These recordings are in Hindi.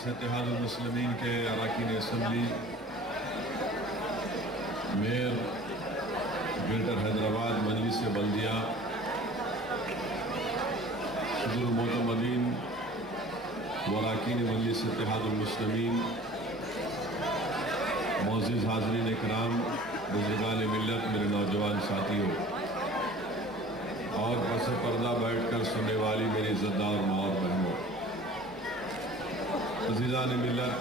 मजलिस इत्तेहादुल मुस्लिमीन के अरकान असम्बली मेयर ग्रेटर हैदराबाद मजलिस बल्दिया सदरुल मोतमदीन व अरकान मजलिस इत्तेहादुल मुस्लिमीन, मोअज़्ज़िज़ हाज़रीन इकराम, बुज़ुर्गान मिल्लत, मेरे नौजवान साथियों और पस पर्दा बैठकर सुनने वाली मेरी इज़्ज़तदार माँ और बहनों, अज़ीज़ान मिल्लत,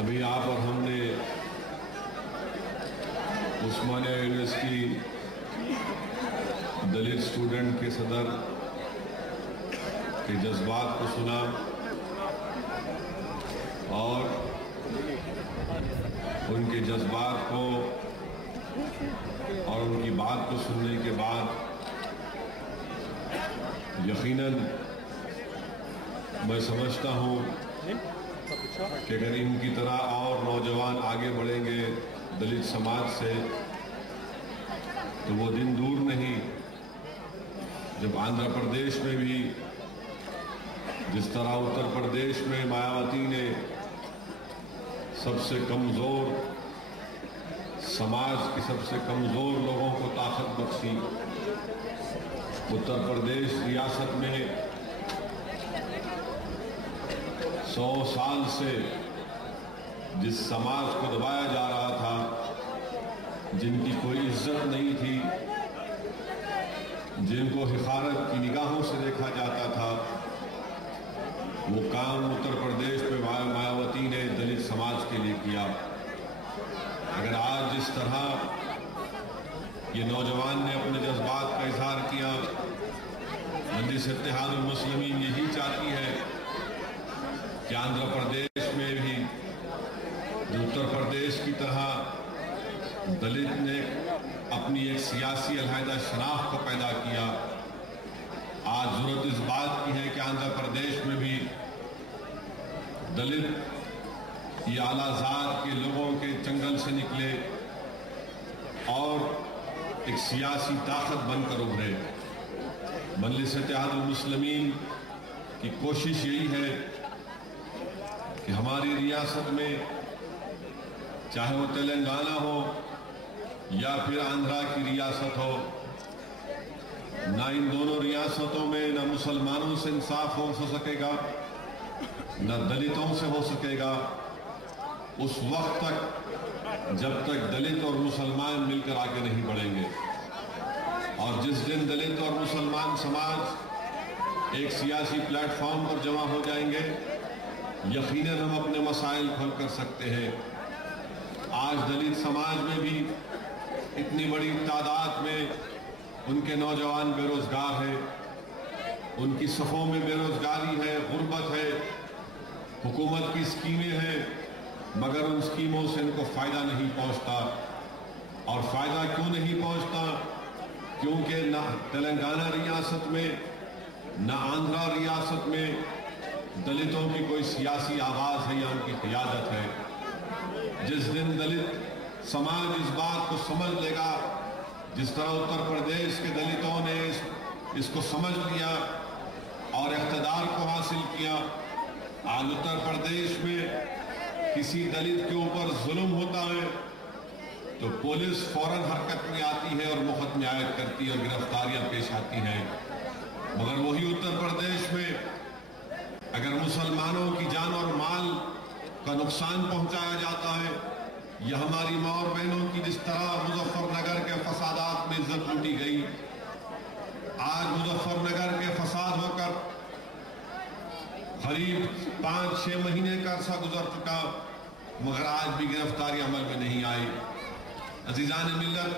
अभी आप और हमने उस्मानिया यूनिवर्सिटी दलित स्टूडेंट के सदर के जज्बात को सुना और उनके जज्बात को और उनकी बात को सुनने के बाद यकीनन मैं समझता हूँ कि अगर इनकी तरह और नौजवान आगे बढ़ेंगे दलित समाज से तो वो दिन दूर नहीं जब आंध्र प्रदेश में भी जिस तरह उत्तर प्रदेश में मायावती ने सबसे कमज़ोर समाज के सबसे कमज़ोर लोगों को ताकत बख्शी, उत्तर प्रदेश रियासत में 100 साल से जिस समाज को दबाया जा रहा था, जिनकी कोई इज्जत नहीं थी, जिनको हिकारत की निगाहों से देखा जाता था, वो काम उत्तर प्रदेश में मायावती ने दलित समाज के लिए किया। अगर आज जिस तरह ये नौजवान ने अपने जज्बात का इजहार किया, मजलिस इत्तेहादुल मुस्लिमीन यही चाहती है कि आंध्र प्रदेश में भी उत्तर प्रदेश की तरह दलित ने अपनी एक सियासी अलहदा शनाख्त को पैदा किया। आज जरूरत इस बात की है कि आंध्र प्रदेश में भी दलित ये आला ज़ात के लोगों के चंगल से निकले और एक सियासी ताकत बनकर उभरे। मजलिस इत्तेहादुल मुस्लिमीन की कोशिश यही है कि हमारी रियासत में चाहे वो तेलंगाना हो या फिर आंध्रा की रियासत हो, ना इन दोनों रियासतों में ना मुसलमानों से इंसाफ हो सकेगा, ना दलितों से हो सकेगा उस वक्त तक जब तक दलित और मुसलमान मिलकर आगे नहीं बढ़ेंगे। और जिस दिन दलित और मुसलमान समाज एक सियासी प्लेटफॉर्म पर जमा हो जाएंगे, यकीनन हम अपने मसाइल हल कर सकते हैं। आज दलित समाज में भी इतनी बड़ी तादाद में उनके नौजवान बेरोजगार हैं, उनकी सफ़ों में बेरोजगारी है, गुर्बत है, हुकूमत की स्कीमें हैं मगर उन स्कीमों से इनको फ़ायदा नहीं पहुंचता। और फ़ायदा क्यों नहीं पहुंचता? क्योंकि ना तेलंगाना रियासत में ना आंध्रा रियासत में दलितों की कोई सियासी आवाज़ है या उनकी क़ियादत है। जिस दिन दलित समाज इस बात को समझ लेगा, जिस तरह उत्तर प्रदेश के दलितों ने इसको समझ लिया और इक़्तिदार को हासिल किया। आज उत्तर प्रदेश में किसी दलित के ऊपर जुल्म होता है तो पुलिस फौरन हरकत में आती है और मुकदमे आयद करती है और गिरफ्तारियां पेश आती हैं। मगर वही उत्तर प्रदेश में अगर मुसलमानों की जान और माल का नुकसान पहुंचाया जाता है या हमारी माँ और बहनों की जिस तरह मुजफ्फरनगर के फसादात में इज्जत लूटी गई, आज मुजफ्फरनगर के फसाद होकर करीब 5-6 महीने का अरसा गुजर चुका मगर आज भी गिरफ्तारी अमल में नहीं आई। अजीजान मिल्लत,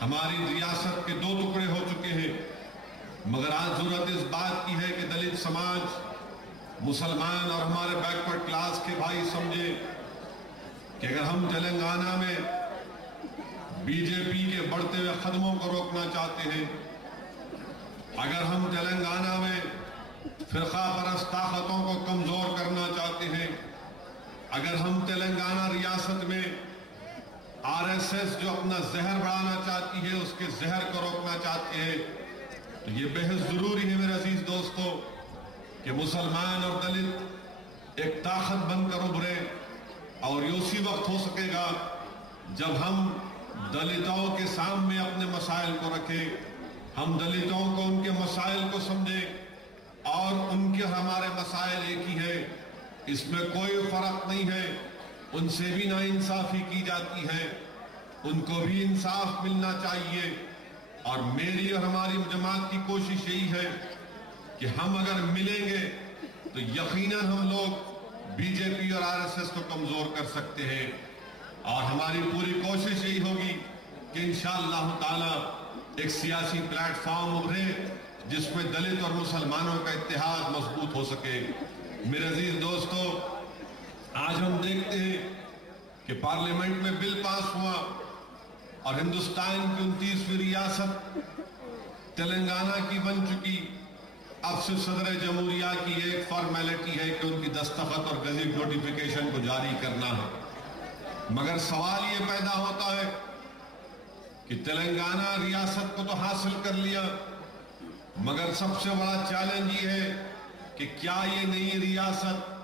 हमारी रियासत के 2 टुकड़े हो चुके हैं मगर आज जरूरत इस बात की है कि दलित समाज, मुसलमान और हमारे बैकवर्ड क्लास के भाई समझे कि अगर हम तेलंगाना में बीजेपी के बढ़ते हुए कदमों को रोकना चाहते हैं, अगर हम तेलंगाना में फिरका परस्त ताकतों को कमजोर करना चाहते हैं, अगर हम तेलंगाना रियासत में आरएसएस जो अपना जहर बढ़ाना चाहती है उसके जहर को रोकना चाहते हैं, तो ये बेहद जरूरी है मेरे अजीज दोस्तों कि मुसलमान और दलित एक ताकत बनकर उभरे, और ये उसी वक्त हो सकेगा जब हम दलितों के सामने अपने मसाइल को रखें, हम दलितों को उनके मसाइल को समझें और उनके हमारे मसाइल एक ही है, इसमें कोई फर्क नहीं है। उनसे भी नाइंसाफी की जाती है, उनको भी इंसाफ मिलना चाहिए। और मेरी और हमारी जमात की कोशिश यही है कि हम अगर मिलेंगे तो यकीनन हम लोग बीजेपी और आरएसएस को कमजोर कर सकते हैं। और हमारी पूरी कोशिश यही होगी कि इंशाअल्लाह ताला एक सियासी प्लेटफॉर्म उभरे जिसमें दलित और मुसलमानों का इत्तेहाद मजबूत हो सके। मेरे अजीज दोस्तों, आज हम देखते हैं कि पार्लियामेंट में बिल पास हुआ और हिंदुस्तान की 29वीं रियासत तेलंगाना की बन चुकी। अब से सदर जमहूरिया की एक फॉर्मेलिटी है कि उनकी दस्तखत और गजट नोटिफिकेशन को जारी करना है। मगर सवाल ये पैदा होता है कि तेलंगाना रियासत को तो हासिल कर लिया, मगर सबसे बड़ा चैलेंज ये है कि क्या ये नई रियासत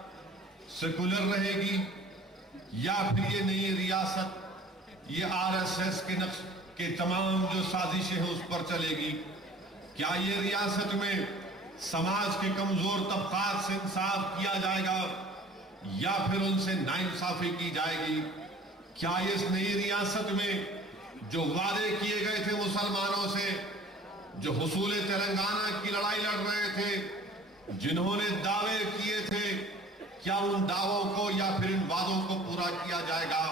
सेकुलर रहेगी या फिर ये नई रियासत ये आरएसएस के नक्श के तमाम जो साजिशें हैं उस पर चलेगी। क्या ये रियासत में समाज के कमजोर तबकात से इंसाफ किया जाएगा या फिर उनसे नाइंसाफी की जाएगी? क्या इस नई रियासत में जो वादे किए गए थे मुसलमानों से, जो हुसूल तेलंगाना की लड़ाई लड़ रहे थे, जिन्होंने दावे किए थे, क्या उन दावों को या फिर इन वादों को पूरा किया जाएगा?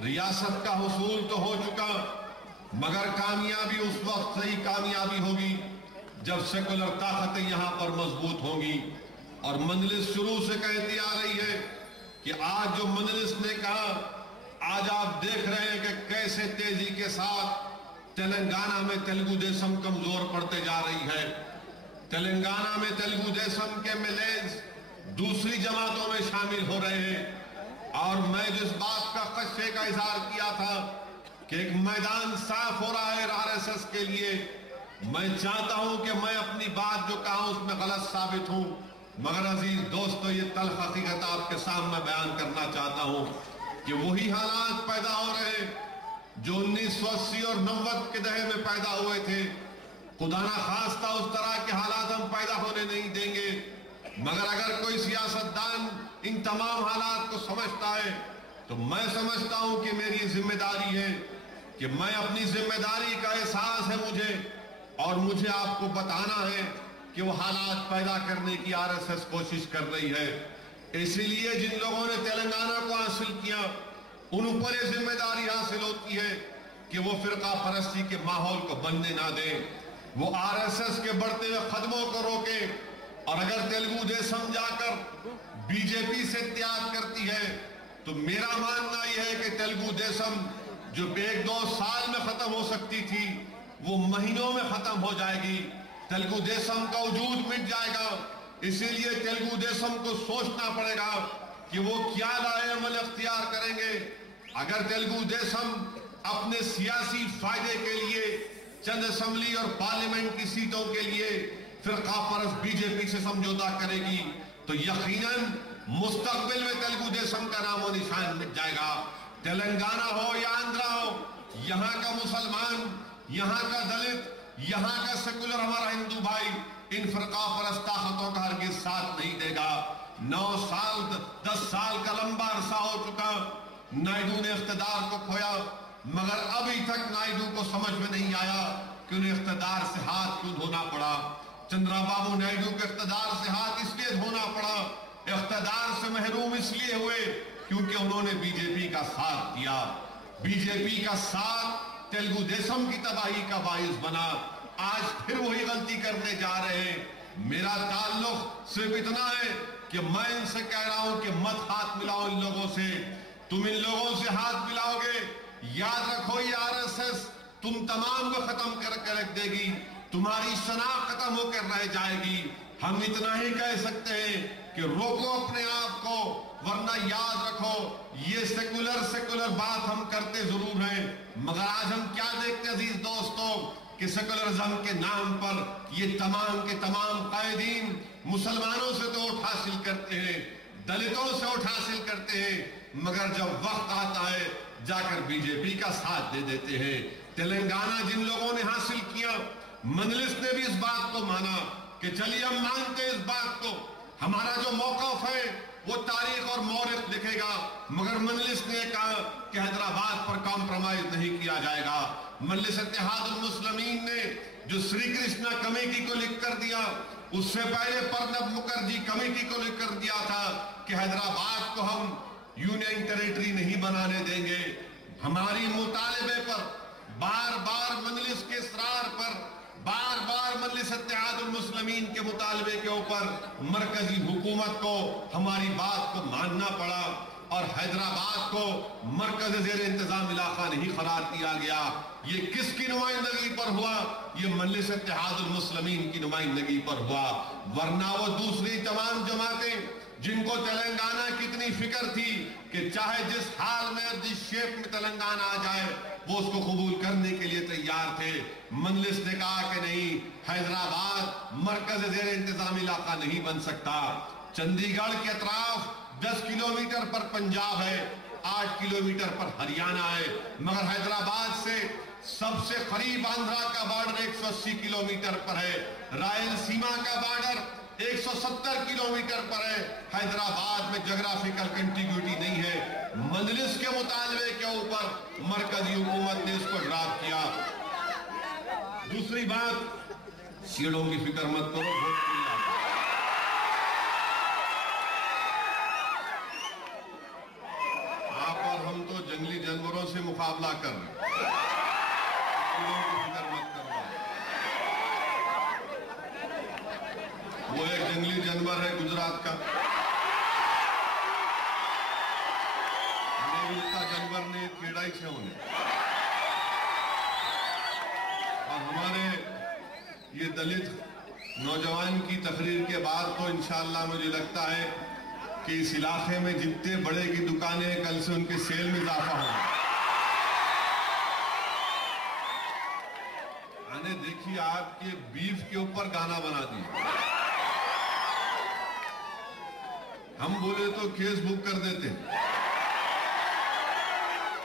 रियासत का हुसूल तो हो चुका, मगर कामयाबी उस वक्त से ही कामयाबी होगी जब सेकुलर ताकतें यहां पर मजबूत होंगी। और मजलिस शुरू से कहती आ रही है कि आज जो मजलिस ने कहा, आज आप देख रहे हैं कि कैसे तेजी के साथ तेलंगाना में तेलुगु देशम कमजोर पड़ते जा रही है। तेलंगाना में तेलुगु देशम के एमएलएज दूसरी जमातों में शामिल हो रहे हैं। और मैं जिस बात का खदशे का इजहार किया था कि एक मैदान साफ हो रहा है आरएसएस के लिए, मैं चाहता हूं कि मैं अपनी बात जो कहा उसमें गलत साबित हूं, मगर अजीज दोस्तों, ये तल्ख हकीकत आपके सामने बयान करना चाहता हूं कि वही हालात पैदा हो रहे जो 1980 और 90 के दहे में पैदा हुए थे। खुदा ना खास्ता उस तरह के हालात हम पैदा होने नहीं देंगे, मगर अगर कोई सियासतदान इन तमाम हालात को समझता है तो मैं समझता हूं कि मेरी जिम्मेदारी है कि मैं अपनी जिम्मेदारी का एहसास है मुझे, और मुझे आपको बताना है कि वो हालात पैदा करने की आरएसएस कोशिश कर रही है। इसीलिए जिन लोगों ने तेलंगाना को हासिल किया उन पर यह जिम्मेदारी हासिल होती है कि वो फिरका परस्ती के माहौल को बनने ना दें, वो आरएसएस के बढ़ते हुए कदमों को रोके। और अगर तेलुगु देशम जाकर बीजेपी से त्याग करती है तो मेरा मानना यह है कि तेलुगु देशम जो 1-2 साल में खत्म हो सकती थी वो महीनों में खत्म हो जाएगी। तेलुगु देशम का वजूद मिट जाएगा। इसीलिए तेलुगु देशम को सोचना पड़ेगा कि वो क्या राय अमल अख्तियार करेंगे। अगर तेलुगु देशम अपने सियासी फायदे के लिए चंद असेंबली और पार्लियामेंट की सीटों के लिए फिरका परस्त बीजेपी से समझौता करेगी तो यकीनन मुस्तकबिल में तेलुगु देशम का नामो निशान मिट जाएगा। तेलंगाना हो या आंध्रा हो, यहाँ का मुसलमान, यहाँ का दलित, यहाँ का सेकुलर हमारा हिंदू भाई इन फिरका परस्त ताकतों का हरगिज साथ नहीं देगा। 9 साल 10 साल का लंबा अरसा हो चुका, नायडू ने इख्तिदार को खोया, मगर अभी तक नायडू को समझ में नहीं आया कि उन्हें इख्तिदार से हाथ क्यों धोना पड़ा। चंद्रबाबू नायडू के इख्तिदार से हाथ इसलिए धोना पड़ा, इख्तिदार से महरूम इसलिए हुए क्योंकि उन्होंने बीजेपी का साथ दिया। बीजेपी का साथ तेलुगु देशम की तबाही का बाइस बना। आज फिर वही गलती करने जा रहे हैं। मेरा ताल्लुक सिर्फ इतना है कि मैं इनसे कह रहा हूं कि मत हाथ मिलाओ इन लोगों से। तुम इन लोगों से हाथ मिलाओगे, याद रखो ये आरएसएस तुम तमाम को खत्म कर रख देगी, तुम्हारी शनाख्त खत्म होकर रह जाएगी। हम इतना ही कह सकते हैं कि रोको अपने आप को, वरना याद रखो ये सेकुलर बात हम करते जरूर हैं, मगर आज हम क्या देखते हैं अजीज दोस्तों, कि सेकुलरिज्म के नाम पर ये तमाम के तमाम कायदीन मुसलमानों से तो वोट हासिल करते हैं, दलितों से वोट हासिल करते हैं, मगर जब वक्त आता है जाकर बीजेपी का साथ दे देते हैं। तेलंगाना जिन लोगों ने हासिल किया, मजलिस ने भी इस बात को माना कि चलिए हम मानते हैं इस बात को, हमारा जो मौक़िफ़ है वो तारीख और मौरिख लिखेगा, मगर मजलिस ने कहा कि हैदराबाद पर कॉम्प्रोमाइज नहीं किया जाएगा। मजलिस इत्तेहादुल मुस्लिमीन ने जो श्री कृष्णा कमेटी को लिख कर दिया, उससे पहले प्रणब मुखर्जी कमेटी को लिख कर दिया था कि हैदराबाद को हम यूनियन टेरिटरी नहीं बनाने देंगे। हमारी मुतालिबे पर बार बार मजलिस के इसरार पर, बार बार मजलिस इत्तेहादुल मुस्लिमीन के मुतालबे के ऊपर मरकजी हुकूमत को हमारी बात को मानना पड़ा और हैदराबाद को मरकज ज़ेर इंतजाम इलाका नहीं करार दिया गया। ये किसकी नुमाइंदगी पर हुआ? ये मजलिस इत्तेहादुल मुस्लिमीन की नुमाइंदगी पर हुआ। वरना वो दूसरी तमाम जमातें जिनको तेलंगाना की इतनी फिक्र थी कि चाहे जिस हाल में और जिस शेप में तेलंगाना आ जाए वो उसको कबूल करने के लिए तैयार थे। मजलिस ने कहा कि नहीं, हैदराबाद मरकज ज़ेर इंतजाम इलाका नहीं बन सकता। चंडीगढ़ के अतराफ 10 किलोमीटर पर पंजाब है, 8 किलोमीटर पर हरियाणा है, मगर हैदराबाद से सबसे करीब आंध्रा का बॉर्डर 180 किलोमीटर पर है, रायलसीमा का बॉर्डर 170 किलोमीटर पर है। हैदराबाद में जोग्राफिकल कंटिन्यूटी नहीं है। मजलिस के मुतालबे के ऊपर मरकजी हुकूमत ने इसको ड्राफ्ट किया। दूसरी बात, सीटों की फिक्र मत करो, वोट किया। आप और हम तो जंगली जानवरों से मुकाबला कर रहे हैं, सीटों की फिक्र मत करो। वो एक जंगली जानवर है गुजरात का, जानवर ने कीड़ाई छे उन्हें, और हमारे ये दलित नौजवान की तकरीर के बाद तो इंशाअल्लाह मुझे लगता है कि इस इलाके में जितने बड़े की दुकानें कल से उनके सेल में इजाफा होगा। आने देखिए, आपके बीफ के ऊपर गाना बना दिया, हम बोले तो केस बुक कर देते।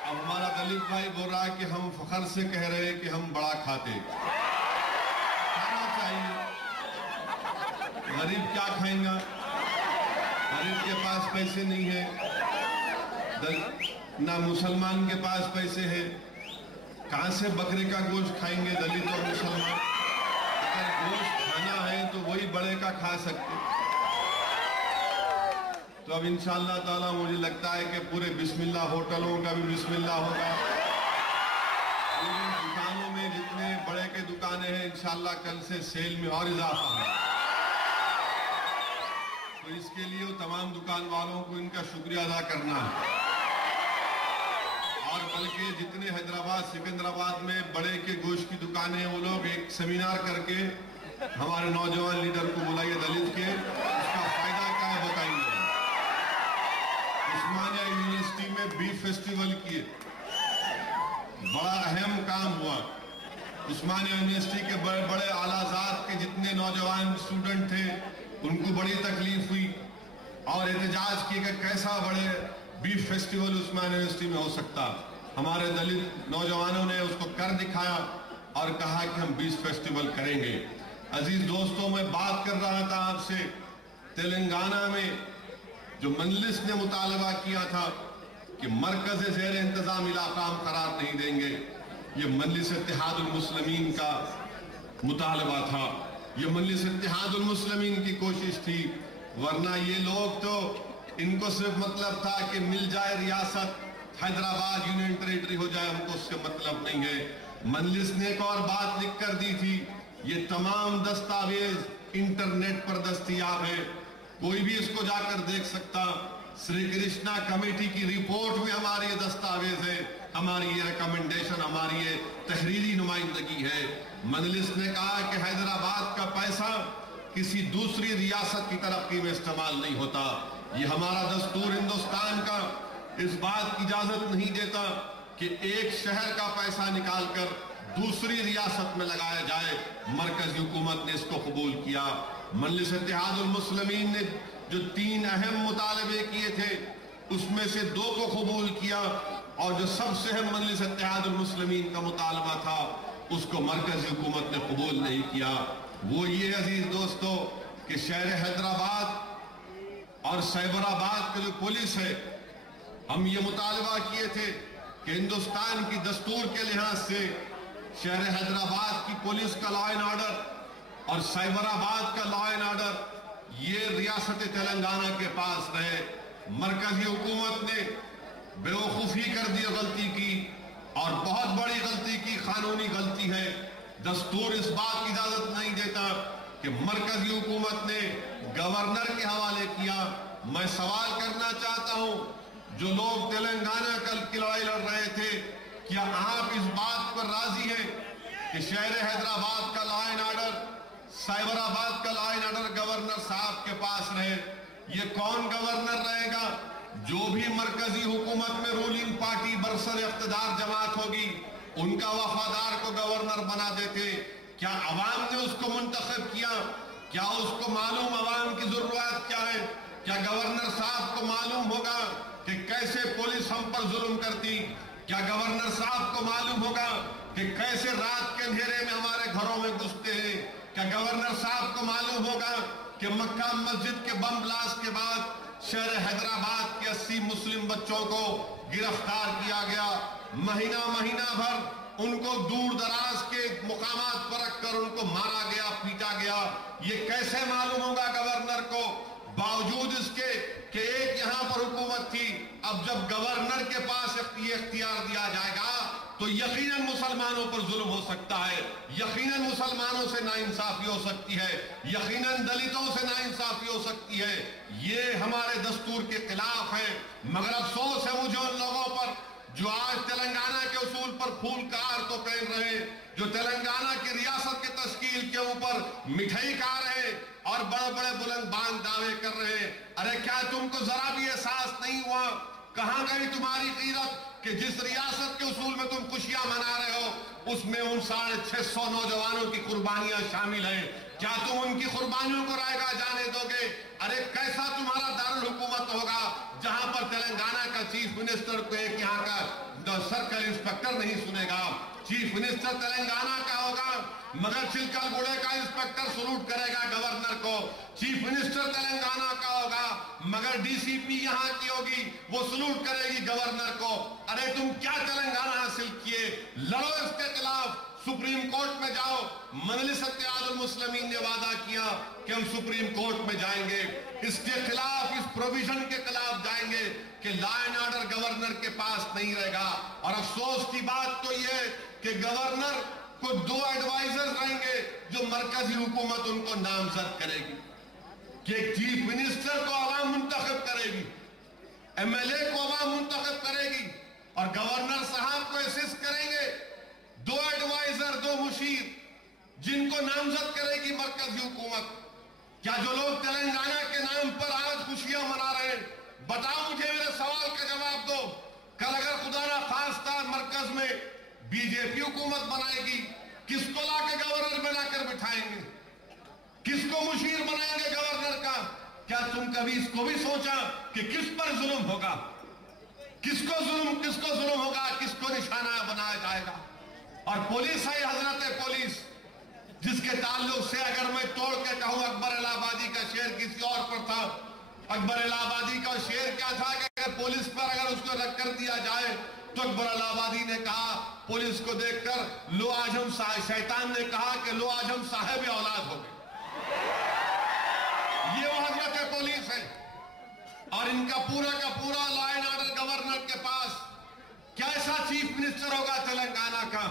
अब हमारा दलित भाई बोल रहा है कि हम फखर से कह रहे हैं कि हम बड़ा खाते। खाना चाहिए, गरीब क्या खाएगा? गरीब के पास पैसे नहीं है, ना मुसलमान के पास पैसे है, कहां से बकरे का गोश्त खाएंगे दलित और मुसलमान? अगर गोश्त खाना है तो वही बड़े का खा सकते। तो अब इंशाअल्लाह ताला मुझे लगता है कि पूरे बिस्मिल्लाह होटलों का भी बिस्मिल्लाह होगा, पूरी दुकानों में जितने बड़े के दुकानें हैं इंशाअल्लाह कल से सेल में और इजाफा होगा। तो इसके लिए वो तमाम दुकान वालों को इनका शुक्रिया अदा करना है। और बल्कि जितने हैदराबाद सिकंदराबाद में बड़े के गोश्त की दुकानें हैं, वो लोग एक सेमिनार करके हमारे नौजवान लीडर को बुलाइए दलित के, उसका फायदा क्या है बताएंगे। उस्मानिया यूनिवर्सिटी में बीफ फेस्टिवल किए, बड़ा अहम काम हुआ। उस्मानिया यूनिवर्सिटी के बड़े बड़े आलाजात के जितने नौजवान स्टूडेंट थे उनको बड़ी तकलीफ हुई और एहतजाज किए कि कैसा बड़े बीफ फेस्टिवल उस्मानिया यूनिवर्सिटी में हो सकता। हमारे दलित नौजवानों ने उसको कर दिखाया और कहा कि हम बीफ फेस्टिवल करेंगे। अजीज दोस्तों, मैं बात कर रहा था आपसे, तेलंगाना में जो मजलिस ने मुतालबा किया था कि मरकज ज़ेर इंतजाम इलाका हम करार नहीं देंगे, ये मजलिस इत्तेहादुल मुस्लिमीन का मुतालबा था, ये मजलिस इत्तेहादुल मुस्लिमीन की कोशिश थी। वरना ये लोग तो, इनको सिर्फ मतलब था कि मिल जाए रियासत, हैदराबाद यूनियन टेरिटरी हो जाए, हमको उससे मतलब नहीं है। मजलिस ने एक और बात लिख कर दी थी, ये तमाम दस्तावेज इंटरनेट पर दस्तयाब है, कोई भी इसको जाकर देख सकता। श्री कृष्णा कमेटी की रिपोर्ट में हमारे ये दस्तावेज है, हमारी ये रिकमेंडेशन, हमारी ये तहरीरी नुमाइंदगी है। मजलिस ने कहा कि हैदराबाद का पैसा किसी दूसरी रियासत की तरक्की में इस्तेमाल नहीं होता। ये हमारा दस्तूर हिंदुस्तान का इस बात की इजाजत नहीं देता कि एक शहर का पैसा निकालकर दूसरी रियासत में लगाया जाए। मरकजी हुकूमत ने इसको कबूल किया। मजलिस इत्तेहादुल मुस्लिमीन ने जो 3 अहम मुतालबे किए थे उसमें से 2 को कबूल किया, और जो सबसे अहम मजलिस इत्तेहादुल मुस्लिमीन का मुतालबा था उसको मरकजी हुकूमत ने कबूल नहीं किया। वो ये अजीज दोस्तों कि शहर हैदराबाद और साइबराबाद की जो पुलिस है, हम ये मुतालबा किए थे कि हिंदुस्तान की दस्तूर के लिहाज से शहर हैदराबाद की पुलिस का लॉ एंड ऑर्डर और साइबराबाद का लॉ एंड ऑर्डर ये रियासत तेलंगाना के पास रहे। मरकजी हुकूमत ने बेवकूफ़ी कर दी, गलती की, और बहुत बड़ी गलती की, कानूनी गलती है। दस्तूर इस बात की इजाजत नहीं देता कि मरकजी हुकूमत ने गवर्नर के हवाले किया। मैं सवाल करना चाहता हूं, जो लोग तेलंगाना कल की लड़ाई लड़ रहे थे, क्या आप इस बात पर राजी हैं कि शहर हैदराबाद का लॉ एंड ऑर्डर, साइबराबाद का लॉ एंड ऑर्डर गवर्नर साहब के पास रहे? ये कौन गवर्नर रहेगा? जो भी मरकजी हुकूमत में रूलिंग पार्टी बरसर इख्तिदार जमात होगी उनका वफादार को गवर्नर बना देते। क्या अवाम ने उसको मुंतखब किया? क्या उसको मालूम अवाम की जरूरत क्या है? क्या गवर्नर साहब को मालूम होगा कि कैसे पुलिस हम पर जुल्म करती? क्या गवर्नर साहब को मालूम होगा कि कैसे रात के अंधेरे में हमारे घरों में घुसते हैं? क्या गवर्नर साहब को मालूम होगा कि मक्का मस्जिद के बम ब्लास्ट के बाद शहर हैदराबाद के 80 मुस्लिम बच्चों को गिरफ्तार किया गया, महीना भर उनको दूर दराज के मुकामात पर रखकर उनको मारा गया, पीटा गया? ये कैसे मालूम होगा गवर्नर को? बावजूद इसके कि एक यहां पर हुकूमत थी, अब जब गवर्नर के पास ये इख्तियार दिया जाएगा तो यकीनन मुसलमानों पर जुल्म हो सकता है, यकीनन मुसलमानों से नाइंसाफी हो सकती है, यकीनन दलितों से नाइंसाफी हो सकती है। ये हमारे दस्तूर के खिलाफ है। मगर अफसोस है मुझे उन लोगों पर जो आज तेलंगाना के उसूल पर फूल का हार तो पहन रहे, जो तेलंगाना की रियासत के तश्कील के ऊपर मिठाई खा रहे और बड़े बड़े बुलंद बांग दावे कर रहे। अरे क्या तुमको जरा भी एहसास नहीं हुआ? कहां गई तुम्हारी कीरत कि जिस रियासत के उसूल में तुम खुशियां मना रहे हो उसमें उन 650 नौजवानों की कुर्बानियां शामिल हैं? क्या तुम उनकी कुर्बानियों को रायगा जाने दोगे? अरे कैसा तुम्हारा दारुल हुकूमत होगा जहां पर तेलंगाना का चीफ मिनिस्टर को एक यहाँ का सर्कल इंस्पेक्टर नहीं सुनेगा? चीफ मिनिस्टर तेलंगाना का होगा मगर चिलकलगुड़े का इंस्पेक्टर सलूट करेगा गवर्नर को। चीफ मिनिस्टर तेलंगाना का होगा मगर डीसीपी यहाँ की होगी, वो सलूट करेगी गवर्नर को। अरे तुम क्या तेलंगाना हासिल किए? लड़ो इसके खिलाफ, सुप्रीम कोर्ट में जाओ। मजलिस इत्तेहादुल मुस्लिमीन ने वादा किया कि हम सुप्रीम कोर्ट में जाएंगे, इसके खिलाफ, इस प्रोविजन के खिलाफ जाएंगे कि लॉ एंड ऑर्डर गवर्नर के पास नहीं रहेगा। और अफसोस की बात तो यह कि गवर्नर को 2 एडवाइजर रहेंगे जो मरकजी हुकूमत उनको नामजद करेगी, कि चीफ मिनिस्टर को आवाम मुंतखब करेगी, एमएलए को आवाम मुंतखब करेगी और गवर्नर साहब को असिस्ट करेंगे 2 एडवाइजर, 2 मुशीर जिनको नामजद करेगी मरकजी हुकूमत। क्या जो लोग तेलंगाना के नाम पर आज खुशियां मना रहे हैं, बताओ मुझे, मेरे सवाल का जवाब दो। कल अगर खुदा ना खास्ता मरकज में बीजेपी हुकूमत बनाएगी, किसको लाके गवर्नर बनाकर बिठाएंगे? किसको मुशीर बनाएंगे गवर्नर का? क्या तुम कभी इसको भी सोचा कि किस पर जुल्म होगा? किसको जुल्म होगा? किसको निशाना बनाया जाएगा? और पुलिस है हजरत पुलिस, जिसके ताल्लुक से अगर मैं तोड़ के कहूं अकबर इलाहाबादी का शेर किसी और पर था। अकबर इलाहाबादी का शेर क्या था कि अगर पुलिस पर अगर उसको रख कर दिया जाए तो अकबर इलाहाबादी ने कहा पुलिस को देखकर, लो आजम साहब, शैतान ने कहा कि लो आजम साहब औलाद हो गए। ये वो हजरत पुलिस है और इनका पूरा का पूरा लॉ एंड ऑर्डर गवर्नर के पास। कैसा चीफ मिनिस्टर होगा तेलंगाना का?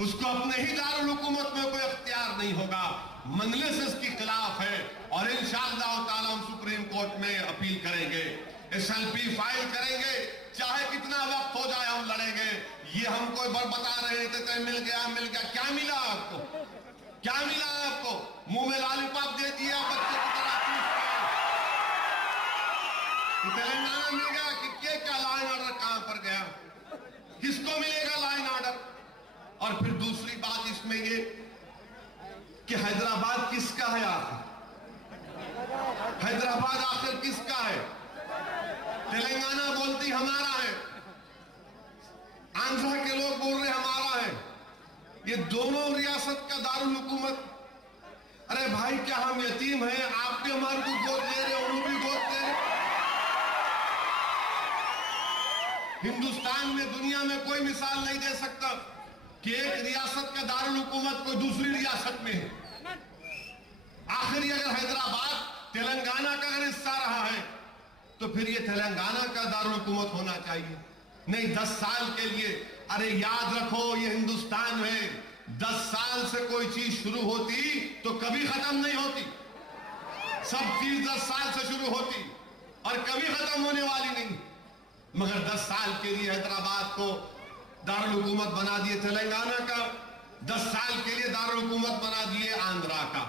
उसको अपने ही दारुल हुकूमत में कोई अख्तियार नहीं होगा। मजलिस इसके खिलाफ है और इंशाअल्लाह ताला हम सुप्रीम कोर्ट में अपील करेंगे, एसएलपी फाइल करेंगे, चाहे कितना वक्त हो जाए हम लड़ेंगे। ये हमको बता रहे थे मिल गया। क्या मिला आपको? क्या मिला आपको? मुंह में लॉलीपॉप दे दिया बच्चे की तरह तो तेलंगाना मिल गया कि क्या लॉ एंड ऑर्डर कहां पर गया? किसको मिलेगा लॉ एंड ऑर्डर? और और फिर दूसरी बात इसमें ये कि हैदराबाद किसका है आखिर? हैदराबाद आखिर किसका है? तेलंगाना बोलती हमारा है, आंध्रा के लोग बोल रहे हमारा है। ये दोनों रियासत का दारुल हुकूमत। अरे भाई, क्या हम यतीम हैं? आप भी हमारे को गोद ले रहे, उन्होंने भी गोद ले रहे। हिंदुस्तान में, दुनिया में कोई मिसाल नहीं दे सकता कि एक रियासत का दारुल हुकूमत कोई दूसरी रियासत में है। आखिर अगर हैदराबाद तेलंगाना का अगर हिस्सा रहा है तो फिर ये तेलंगाना का दारुल हुकूमत होना चाहिए, नहीं 10 साल के लिए। अरे याद रखो, ये हिंदुस्तान है। 10 साल से कोई चीज शुरू होती तो कभी खत्म नहीं होती। सब चीज 10 साल से शुरू होती और कभी खत्म होने वाली नहीं। मगर 10 साल के लिए हैदराबाद को दारुल हुकूमत बना दिए तेलंगाना का, 10 साल के लिए दारुल हुकूमत बना दिए आंध्रा का।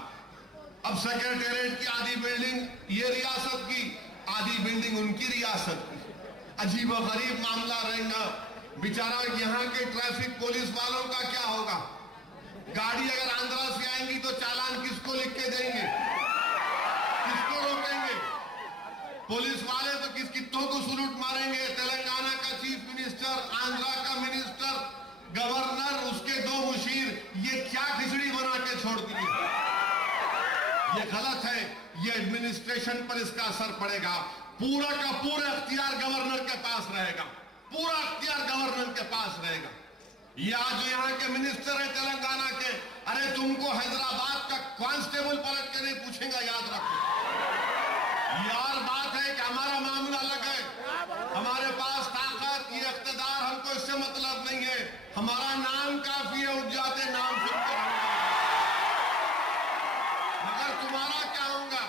अब सेक्रेटेरिएट की आधी बिल्डिंग ये रियासत की, आधी बिल्डिंग उनकी रियासत की। अजीब और गरीब मामला रहेगा। बेचारा यहाँ के ट्रैफिक पुलिस वालों का क्या होगा? गाड़ी अगर आंध्रा से आएंगी तो चालान किसको लिख के देंगे? किसको रोकेंगे? पुलिस वाले तो कितनों को सलूट मारेंगे। तेलंगाना का चीफ मिनिस्टर, आंध्रा का मिनिस्टर, गवर्नर, उसके 2 मुशीर, ये क्या खिचड़ी बना के छोड़ दी है? ये गलत है। ये एडमिनिस्ट्रेशन पर इसका असर पड़ेगा। पूरा का पूरा अख्तियार गवर्नर के पास रहेगा, पूरा अख्तियार गवर्नर के पास रहेगा। ये आज यहाँ के मिनिस्टर है तेलंगाना के, अरे तुमको हैदराबाद का कांस्टेबल पलट के नहीं पूछेगा, याद रखो। यार बात है कि हमारा मामला अलग है। हमारे पास ताकत, ये इख्तिदार, हमको इससे मतलब नहीं है। हमारा नाम काफी है, उठ जाते नाम सुनकर। मगर तुम्हारा क्या होगा?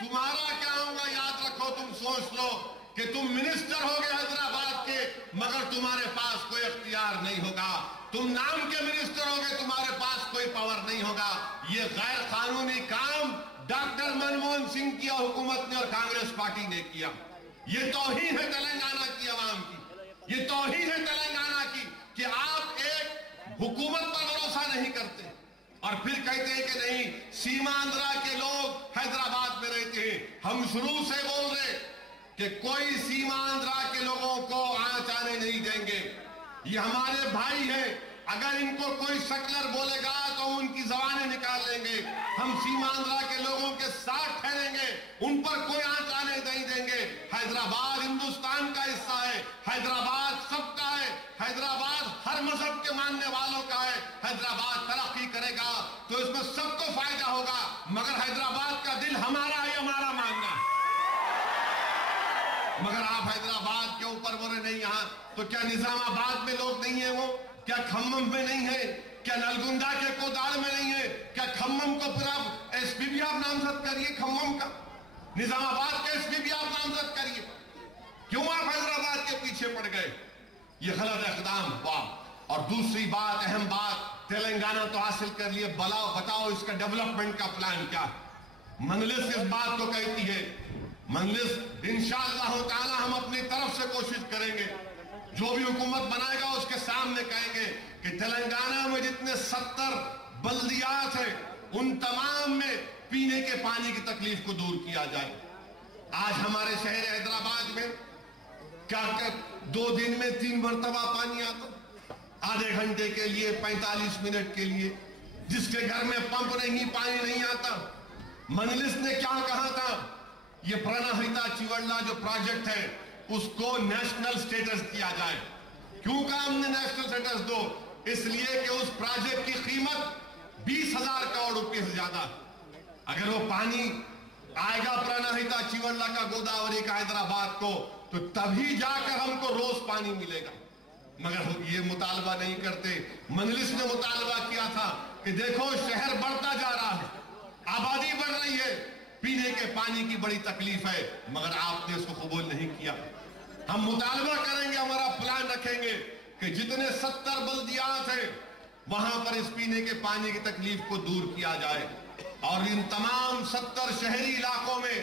तुम्हारा क्या होगा? याद रखो, तुम सोच लो कि तुम मिनिस्टर हो गए हैदराबाद के, मगर तुम्हारे पास कोई अख्तियार नहीं होगा। तुम नाम के मिनिस्टर हो गए, तुम्हारे पास कोई पावर नहीं होगा। ये गैर कानूनी काम डॉक्टर मनमोहन सिंह की हुकूमत ने और कांग्रेस पार्टी ने किया। ये तौहीन है तेलंगाना की आवाम की, ये तौहीन है तेलंगाना की कि आप एक हुकूमत पर भरोसा नहीं करते और फिर कहते हैं कि नहीं, सीमांध्रा के लोग हैदराबाद में रहते हैं। हम शुरू से बोल रहे कि कोई सीमांध्रा के लोगों को आंच आने नहीं देंगे। ये हमारे भाई हैं। अगर इनको कोई शक्लर बोलेगा तो उनकी जबानें निकाल लेंगे। हम सीमांध्रा के लोगों के साथ ठहरेंगे, उन पर कोई आंच आने नहीं देंगे। हैदराबाद हिंदुस्तान का हिस्सा है, हैदराबाद सबका है, हैदराबाद हर मजहब के मानने वालों का है। हैदराबाद तरक्की करेगा तो इसमें सबको फायदा होगा, मगर हैदराबाद का दिल हमारा है, हमारा मानना है। मगर आप हैदराबाद के ऊपर बोले नहीं, यहां तो क्या निजामाबाद में लोग नहीं है? वो क्या खम्मम में नहीं है? क्या नलगुंडा के कोदाड़ में नहीं है? क्या खम्मम को फिर आप एसपी भी आप नामजद करिए, खम्मम का, निजामाबाद के एसपी भी आप नामजद करिए। क्यों आप हैदराबाद के पीछे पड़ गए? ये गलत इक़दाम हुआ। और दूसरी बात, अहम बात, तेलंगाना तो हासिल कर लिए, बताओ इसका डेवलपमेंट का प्लान क्या है? मंजलिस इस बात को कहती है, मंजलिस इंशाअल्लाह ताला हम अपनी तरफ से कोशिश करेंगे, जो भी हुकूमत बनाएगा उसके सामने कहेंगे कि तेलंगाना में जितने 70 बल्दियात हैं उन तमाम में पीने के पानी की तकलीफ को दूर किया जाए। आज हमारे शहर हैदराबाद में क्या 2 दिन में 3 मरतबा पानी आता, आधे घंटे के लिए, 45 मिनट के लिए। जिसके घर में पंप नहीं, पानी नहीं आता। मंजलिस ने क्या कहा था? ये प्रणहिता चिवड़ला जो प्रोजेक्ट है उसको नेशनल स्टेटस दिया जाए। क्यों कहा हमने नेशनल स्टेटस दो? इसलिए कि उस प्रोजेक्ट की कीमत 20,000 करोड़ रुपए से ज्यादा। अगर वो पानी आएगा प्रणहिता चिवड़ला का, गोदावरी का हैदराबाद को, तो तभी जाकर हमको रोज पानी मिलेगा। मगर ये मुतालबा नहीं करते। मंजलिस ने मुतालबा किया था कि देखो शहर बढ़ता जा रहा है, आबादी बढ़ रही है, पीने के पानी की बड़ी तकलीफ है, मगर आपने इसको कबूल नहीं किया। हम मुतालबा करेंगे, हमारा प्लान रखेंगे कि जितने 70 बल्दियात हैं वहां पर इस पीने के पानी की तकलीफ को दूर किया जाए और इन तमाम 70 शहरी इलाकों में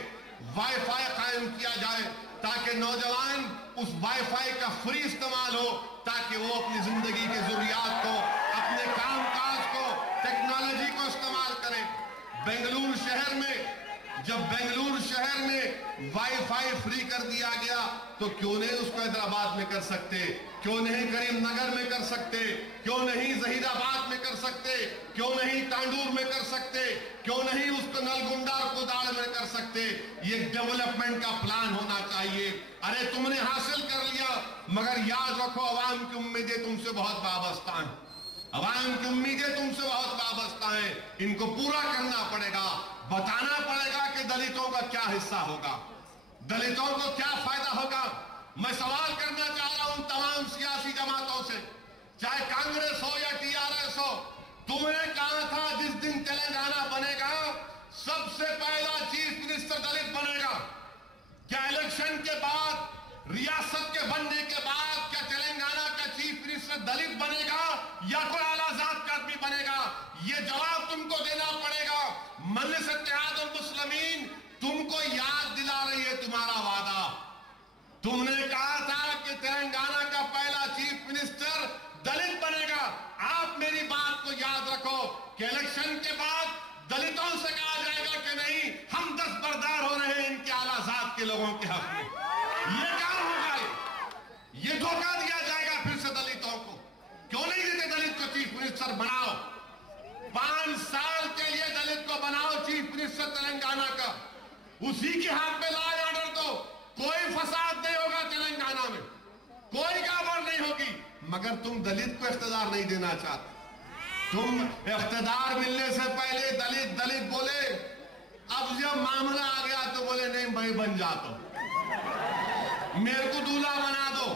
वाईफाई कायम किया जाए ताकि नौजवान उस वाईफाई का फ्री इस्तेमाल हो, ताकि वो अपनी जिंदगी के जरूरियात को, अपने कामकाज को, टेक्नोलॉजी को इस्तेमाल करें। बेंगलुरु शहर में जब बेंगलुरु शहर में वाईफाई फ्री कर दिया गया तो क्यों नहीं उसको हैदराबाद में कर सकते, क्यों नहीं करीमनगर में कर सकते, क्यों नहीं जहीराबाद में कर सकते, क्यों नहीं तांडूर में कर सकते, क्यों नहीं उसको नलगुंडा और कुदाड़ में कर सकते। ये डेवलपमेंट का प्लान होना चाहिए। अरे तुमने हासिल कर लिया, मगर याद रखो अवाम की उम्मीदें तुमसे बहुत वाबस्ता हैं, अवाम की उम्मीदें तुमसे बहुत वाबस्ता हैं। इनको पूरा करना पड़ेगा, बताना पड़ेगा कि दलितों का क्या हिस्सा होगा, दलितों को क्या फायदा होगा। मैं सवाल करना चाह रहा हूं तमाम सियासी जमातों से, चाहे कांग्रेस हो या टीआरएस हो, तुमने कहा था जिस दिन तेलंगाना बनेगा सबसे पहला चीफ मिनिस्टर दलित बनेगा। क्या इलेक्शन के बाद, रियासत के बनने के बाद क्या तेलंगाना का चीफ मिनिस्टर दलित बनेगा या कोई आला जात का आदमी बनेगा? ये जवाब तुमको देना पड़ेगा। मजलिस इत्तेहादुल मुस्लिमीन तुमको याद दिला रही है तुम्हारा वादा। तुमने कहा था कि तेलंगाना का पहला चीफ मिनिस्टर दलित बनेगा। आप मेरी बात को याद रखो कि इलेक्शन के बाद दलितों से कहा जाएगा कि नहीं, हम दस्तबरदार हो रहे हैं इनके आला जात के लोगों के हक में। ये क्या होगा? ये धोखा दिया जाएगा फिर से दलितों को। क्यों नहीं देते दलित को चीफ मिनिस्टर बनाओ? 5 साल के लिए दलित को बनाओ चीफ मिनिस्टर तेलंगाना का, उसी के हाथ में लॉ एंड ऑर्डर दो। कोई फसाद नहीं होगा तेलंगाना में, कोई गड़बड़ नहीं होगी। मगर तुम दलित को इख्तियार नहीं देना चाहते। तुम इख्तियार मिलने से पहले दलित दलित बोले, अब जब मामला आ गया तो बोले नहीं मैं बन जाता हूं, मेरे को दूल्हा बना दो,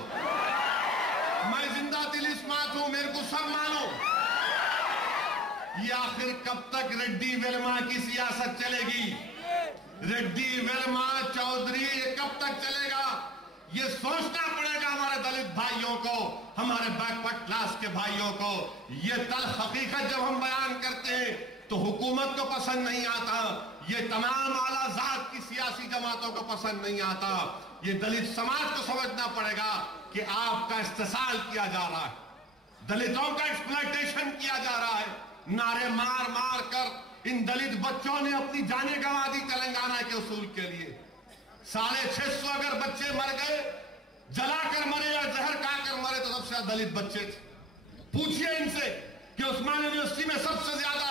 मैं जिंदा दिल इस्मात हूं, मेरे को सब मानो। ये आखिर कब तक रेड्डी वेलमा की सियासत चलेगी? रेड्डी वेलमा चौधरी ये कब तक चलेगा? ये सोचना पड़ेगा हमारे दलित भाइयों को, हमारे बैकवर्ड क्लास के भाइयों को। ये तल्ख हकीकत जब हम बयान करते हैं तो हुकूमत को पसंद नहीं आता, ये तमाम आला जात की सियासी जमातों को पसंद नहीं आता। ये दलित समाज को समझना पड़ेगा कि आपका इस्तेसाल किया जा रहा है, दलितों का एक्सप्लॉयटेशन किया जा रहा है। नारे मार मार कर इन दलित बच्चों ने अपनी जानें गंवा दी तेलंगाना के उसूल के लिए। 650 अगर बच्चे मर गए, जलाकर मरे या जहर खाकर मरे, तो सबसे ज्यादा दलित बच्चे थे। पूछिए इनसे कि उस्मान यूनिवर्सिटी में सबसे ज्यादा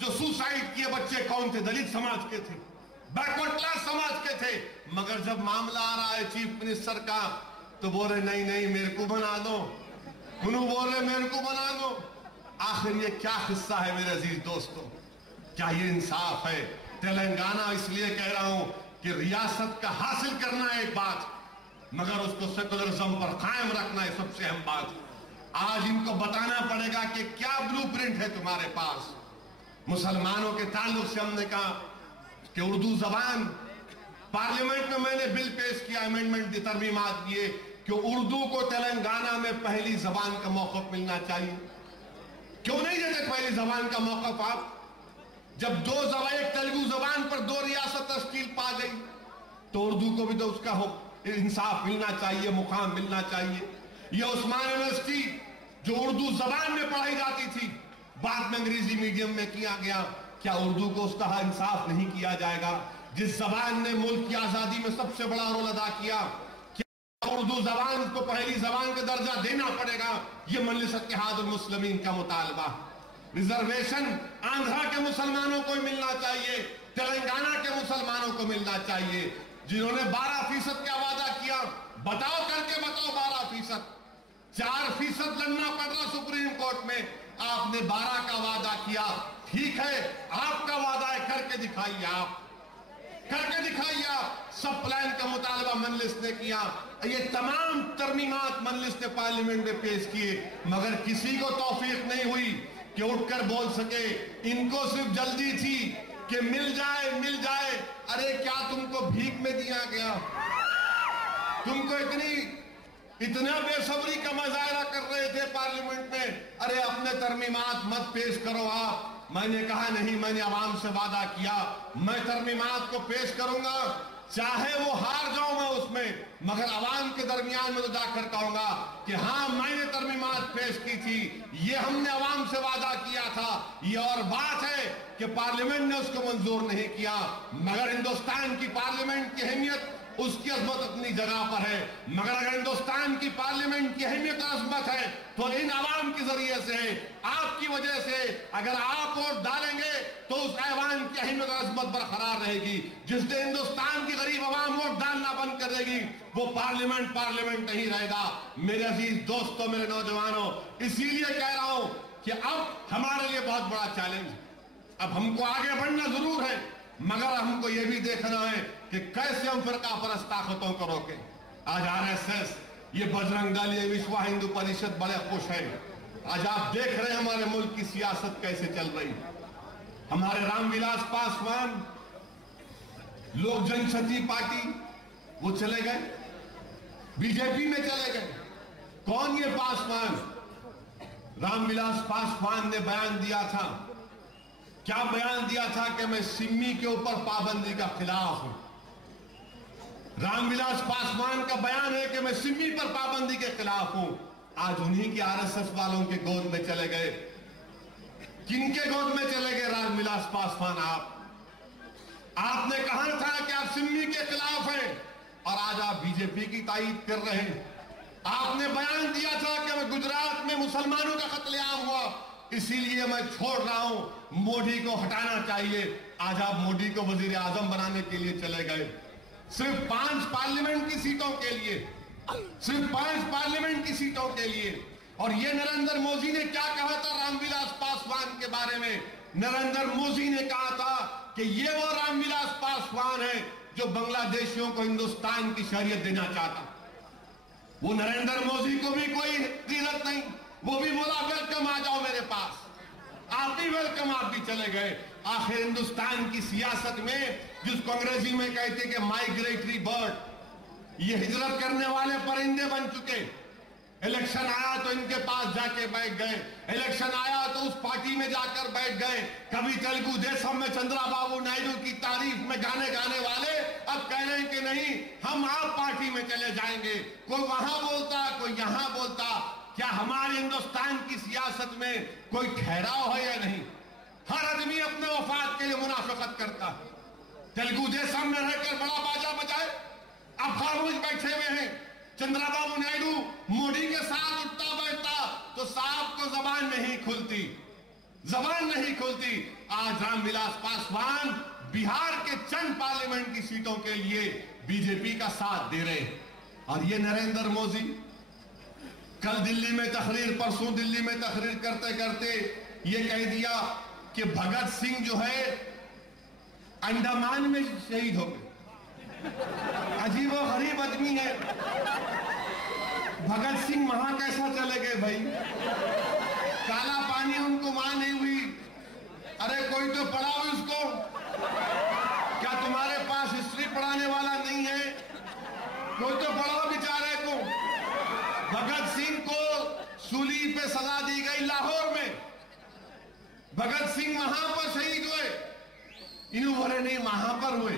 जो सुसाइड किए बच्चे कौन थे? दलित समाज के थे, बैकवर्ड क्लास समाज के थे। मगर जब मामला आ रहा है चीफ मिनिस्टर का तो बोल रहे नहीं नहीं मेरे को बना दो, उन्होंने बोल रहे मेरे को बना दो। आखिर ये क्या हिस्सा है मेरे अजीज दोस्तों? क्या ये इंसाफ है? तेलंगाना इसलिए कह रहा हूं कि रियासत का हासिल करना है एक बात, मगर उसको सेकुलरिज्म पर कायम रखना है सबसे अहम बात। आज इनको बताना पड़ेगा कि क्या ब्लूप्रिंट है तुम्हारे पास। मुसलमानों के ताल्लुक से हमने कहा कि उर्दू जबान, पार्लियामेंट में मैंने बिल पेश किया, अमेंडमेंट दी, तरमीमात दिए कि उर्दू को तेलंगाना में पहली जबान का मौक़िफ़ मिलना चाहिए। क्यों नहीं देते पहली जबान का मौक़िफ़ आप? जब दो जबान, एक तेलुगु जबान पर 2 रियासत तश्कील पा गई तो उर्दू को भी तो उसका इंसाफ मिलना चाहिए, मुकाम मिलना चाहिए। ये उस्मान यूनिवर्सिटी जो उर्दू जबान में पढ़ाई जाती थी, बाद में अंग्रेजी मीडियम में किया गया, क्या उर्दू को उसका इंसाफ नहीं किया जाएगा? जिस जबान ने मुल्क की आजादी में सबसे बड़ा रोल अदा किया, क्या उर्दू जबान को पहली जबान का दर्जा देना पड़ेगा? ये मजलिस इत्तेहादुल मुस्लिमीन का मुतालबा। रिजर्वेशन आंध्रा के मुसलमानों को मिलना चाहिए, तेलंगाना के मुसलमानों को मिलना चाहिए। जिन्होंने 12% का वादा किया, बताओ करके बताओ 12%, 4% लड़ना पड़ रहा सुप्रीम कोर्ट में, आपने 12 का वादा किया। ठीक है, आपका वादा है, करके दिखाइए, आप करके दिखाइए। आप सब प्लान का मुतालबा मजलिस ने किया, ये तमाम तरमीमात मजलिस ने पार्लियामेंट में पेश किए, मगर किसी को तौफीक नहीं हुई कि उठकर बोल सके। इनको सिर्फ जल्दी थी कि मिल जाए मिल जाए। अरे क्या तुमको भीख में दिया गया? तुमको इतना बेसब्री का मुजाहरा कर रहे थे पार्लियामेंट में, अरे अपने तरमीमात मत पेश करो आप। मैंने कहा नहीं, मैंने आवाम से वादा किया मैं तरमीमात को पेश करूंगा। चाहे वो हार जाऊं मैं उसमें, मगर अवाम के दरमियान में तो जाकर कहूंगा कि हाँ, मैंने तरमीमात पेश की थी, ये हमने अवाम से वादा किया था। ये और बात है कि पार्लियामेंट ने उसको मंजूर नहीं किया, मगर हिंदुस्तान की पार्लियामेंट की अहमियत, उसकी अजमत अपनी जगह पर है। मगर अगर हिंदुस्तान की पार्लियामेंट की अहमियत और अजमत है तो इन अवाम के जरिए से, आपकी वजह से, अगर आप वोट डालेंगे तो उस ऐवान की अहमियत और अजमत बरकरार रहेगी। जिस दिन हिंदुस्तान की गरीब अवाम वोट डालना बंद कर देगी, वो पार्लियामेंट नहीं रहेगा। मेरे अजीज दोस्तों, मेरे नौजवानों, इसीलिए कह रहा हूं कि अब हमारे लिए बहुत बड़ा चैलेंज है। अब हमको आगे बढ़ना जरूर है, मगर हमको यह भी देखना है कि कैसे हम फिरका परस्त ताकतों को रोके। आज आरएसएस, ये बजरंग दल, ये विश्व हिंदू परिषद बड़े खुश हैं। आज आप देख रहे हैं हमारे मुल्क की सियासत कैसे चल रही। हमारे रामविलास पासवान, लोक जनशक्ति पार्टी, वो चले गए, बीजेपी में चले गए। कौन ये पासवान? रामविलास पासवान ने बयान दिया था, क्या बयान दिया था कि मैं सिमी के ऊपर पाबंदी का खिलाफ हूं। रामविलास पासवान का बयान है कि मैं सिमी पर पाबंदी के खिलाफ हूं। आज उन्हीं के आरएसएस वालों के गोद में चले गए। किनके गोद में चले गए रामविलास पासवान? आपने कहा था कि आप सिमी के खिलाफ हैं और आज आप बीजेपी की तारीफ कर रहे हैं। आपने बयान दिया था कि मैं गुजरात में मुसलमानों का कत्लेआम हुआ, इसीलिए मैं छोड़ रहा हूं, मोदी को हटाना चाहिए। आज आप मोदी को वजीर आजम बनाने के लिए चले गए, सिर्फ 5 पार्लियामेंट की सीटों के लिए, सिर्फ 5 पार्लियामेंट की सीटों के लिए। और ये नरेंद्र मोदी ने क्या कहा था रामविलास पासवान के बारे में? नरेंद्र मोदी ने कहा था कि ये वो रामविलास पासवान है जो बांग्लादेशियों को हिंदुस्तान की शरीयत देना चाहता। वो नरेंद्र मोदी को भी कोई इज्जत नहीं, वो भी बोला वेलकम, आ जाओ मेरे पास। आप भी वेलकम, आप भी चले गए। आखिर हिंदुस्तान की सियासत में, जिसको अंग्रेजी में कहते कि माइग्रेटरी बर्ड, ये हिजरत करने वाले परिंदे बन चुके। इलेक्शन आया तो इनके पास जाके बैठ गए, इलेक्शन आया तो उस पार्टी में जाकर बैठ गए। कभी तेलुगु देशम में चंद्रबाबू नायडू की तारीफ में गाने गाने वाले अब कह रहे हैं कि नहीं, हम आप पार्टी में चले जाएंगे। कोई वहां बोलता, कोई यहां बोलता। क्या हमारे हिंदुस्तान की सियासत में कोई ठहराव है या नहीं? हर आदमी अपने वफाद के लिए मुनाफिकत करता है। तेलुगु देशम में रहकर बड़ा बाजा बजाए, अब खामोश बैठे हुए हैं। चंद्रबाबू नायडू मोदी के साथ उठता बैठता तो साहब को जबान नहीं खुलती, जबान नहीं खुलती। आज रामविलास पासवान बिहार के चंद पार्लियामेंट की सीटों के लिए बीजेपी का साथ दे रहे हैं। और ये नरेंद्र मोदी कल दिल्ली में तकरीर, परसों दिल्ली में तकरीर करते करते ये कह दिया कि भगत सिंह जो है अंडमान में शहीद हो गए। अजीब और गरीब आदमी है। भगत सिंह वहां कैसा चले गए भाई? काला पानी उनको वहां नहीं हुई। अरे कोई तो पढ़ाओ इसको। क्या तुम्हारे पास हिस्ट्री पढ़ाने वाला नहीं है? कोई तो पढ़ाओ बेचारे को। भगत सिंह को सूली पे सजा दी गई लाहौर में। भगत सिंह वहां पर शहीद हुए, इन बोले नहीं वहां पर हुए।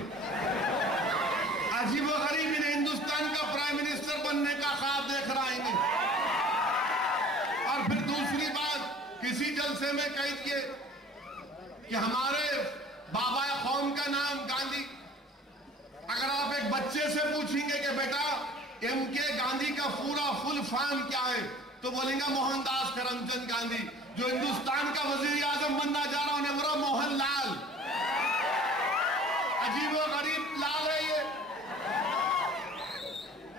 अजीब गरीब, इन्हें हिंदुस्तान का प्राइम मिनिस्टर बनने का ख्वाब देख रहा है। और फिर दूसरी बात, किसी जलसे में कह दिए कि हमारे बाबा कौम का नाम गांधी। अगर आप एक बच्चे से पूछेंगे कि बेटा एमके गांधी का पूरा फुल फॉर्म क्या है, तो बोलेंगे मोहनदास करमचंद गांधी। जो हिंदुस्तान का वजीर आजम बनना जा रहा है बोला मोहनलाल। अजीब और गरीब लाल है ये।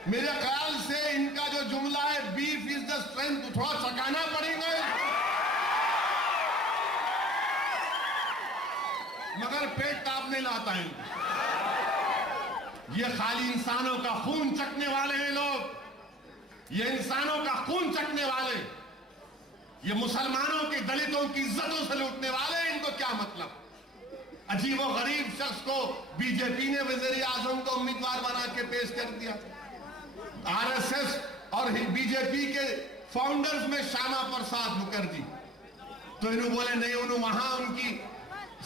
मेरे ख्याल से इनका जो जुमला है बीफ इज द स्ट्रेंथ, थोड़ा चकाना पड़ेगा। मगर पेट टाप नहीं लाता है। ये खाली इंसानों का खून चखने वाले हैं लोग, ये इंसानों का खून चखने वाले, ये मुसलमानों के दलितों की इज्जतों से लूटने वाले। इनको क्या मतलब? अजीब और गरीब शख्स को बीजेपी ने वजीर आजम को उम्मीदवार बना के पेश कर दिया। आरएसएस और बीजेपी के फाउंडर्स में श्यामा प्रसाद मुखर्जी, तो इन्होंने बोले नहीं, उन्होंने वहां उनकी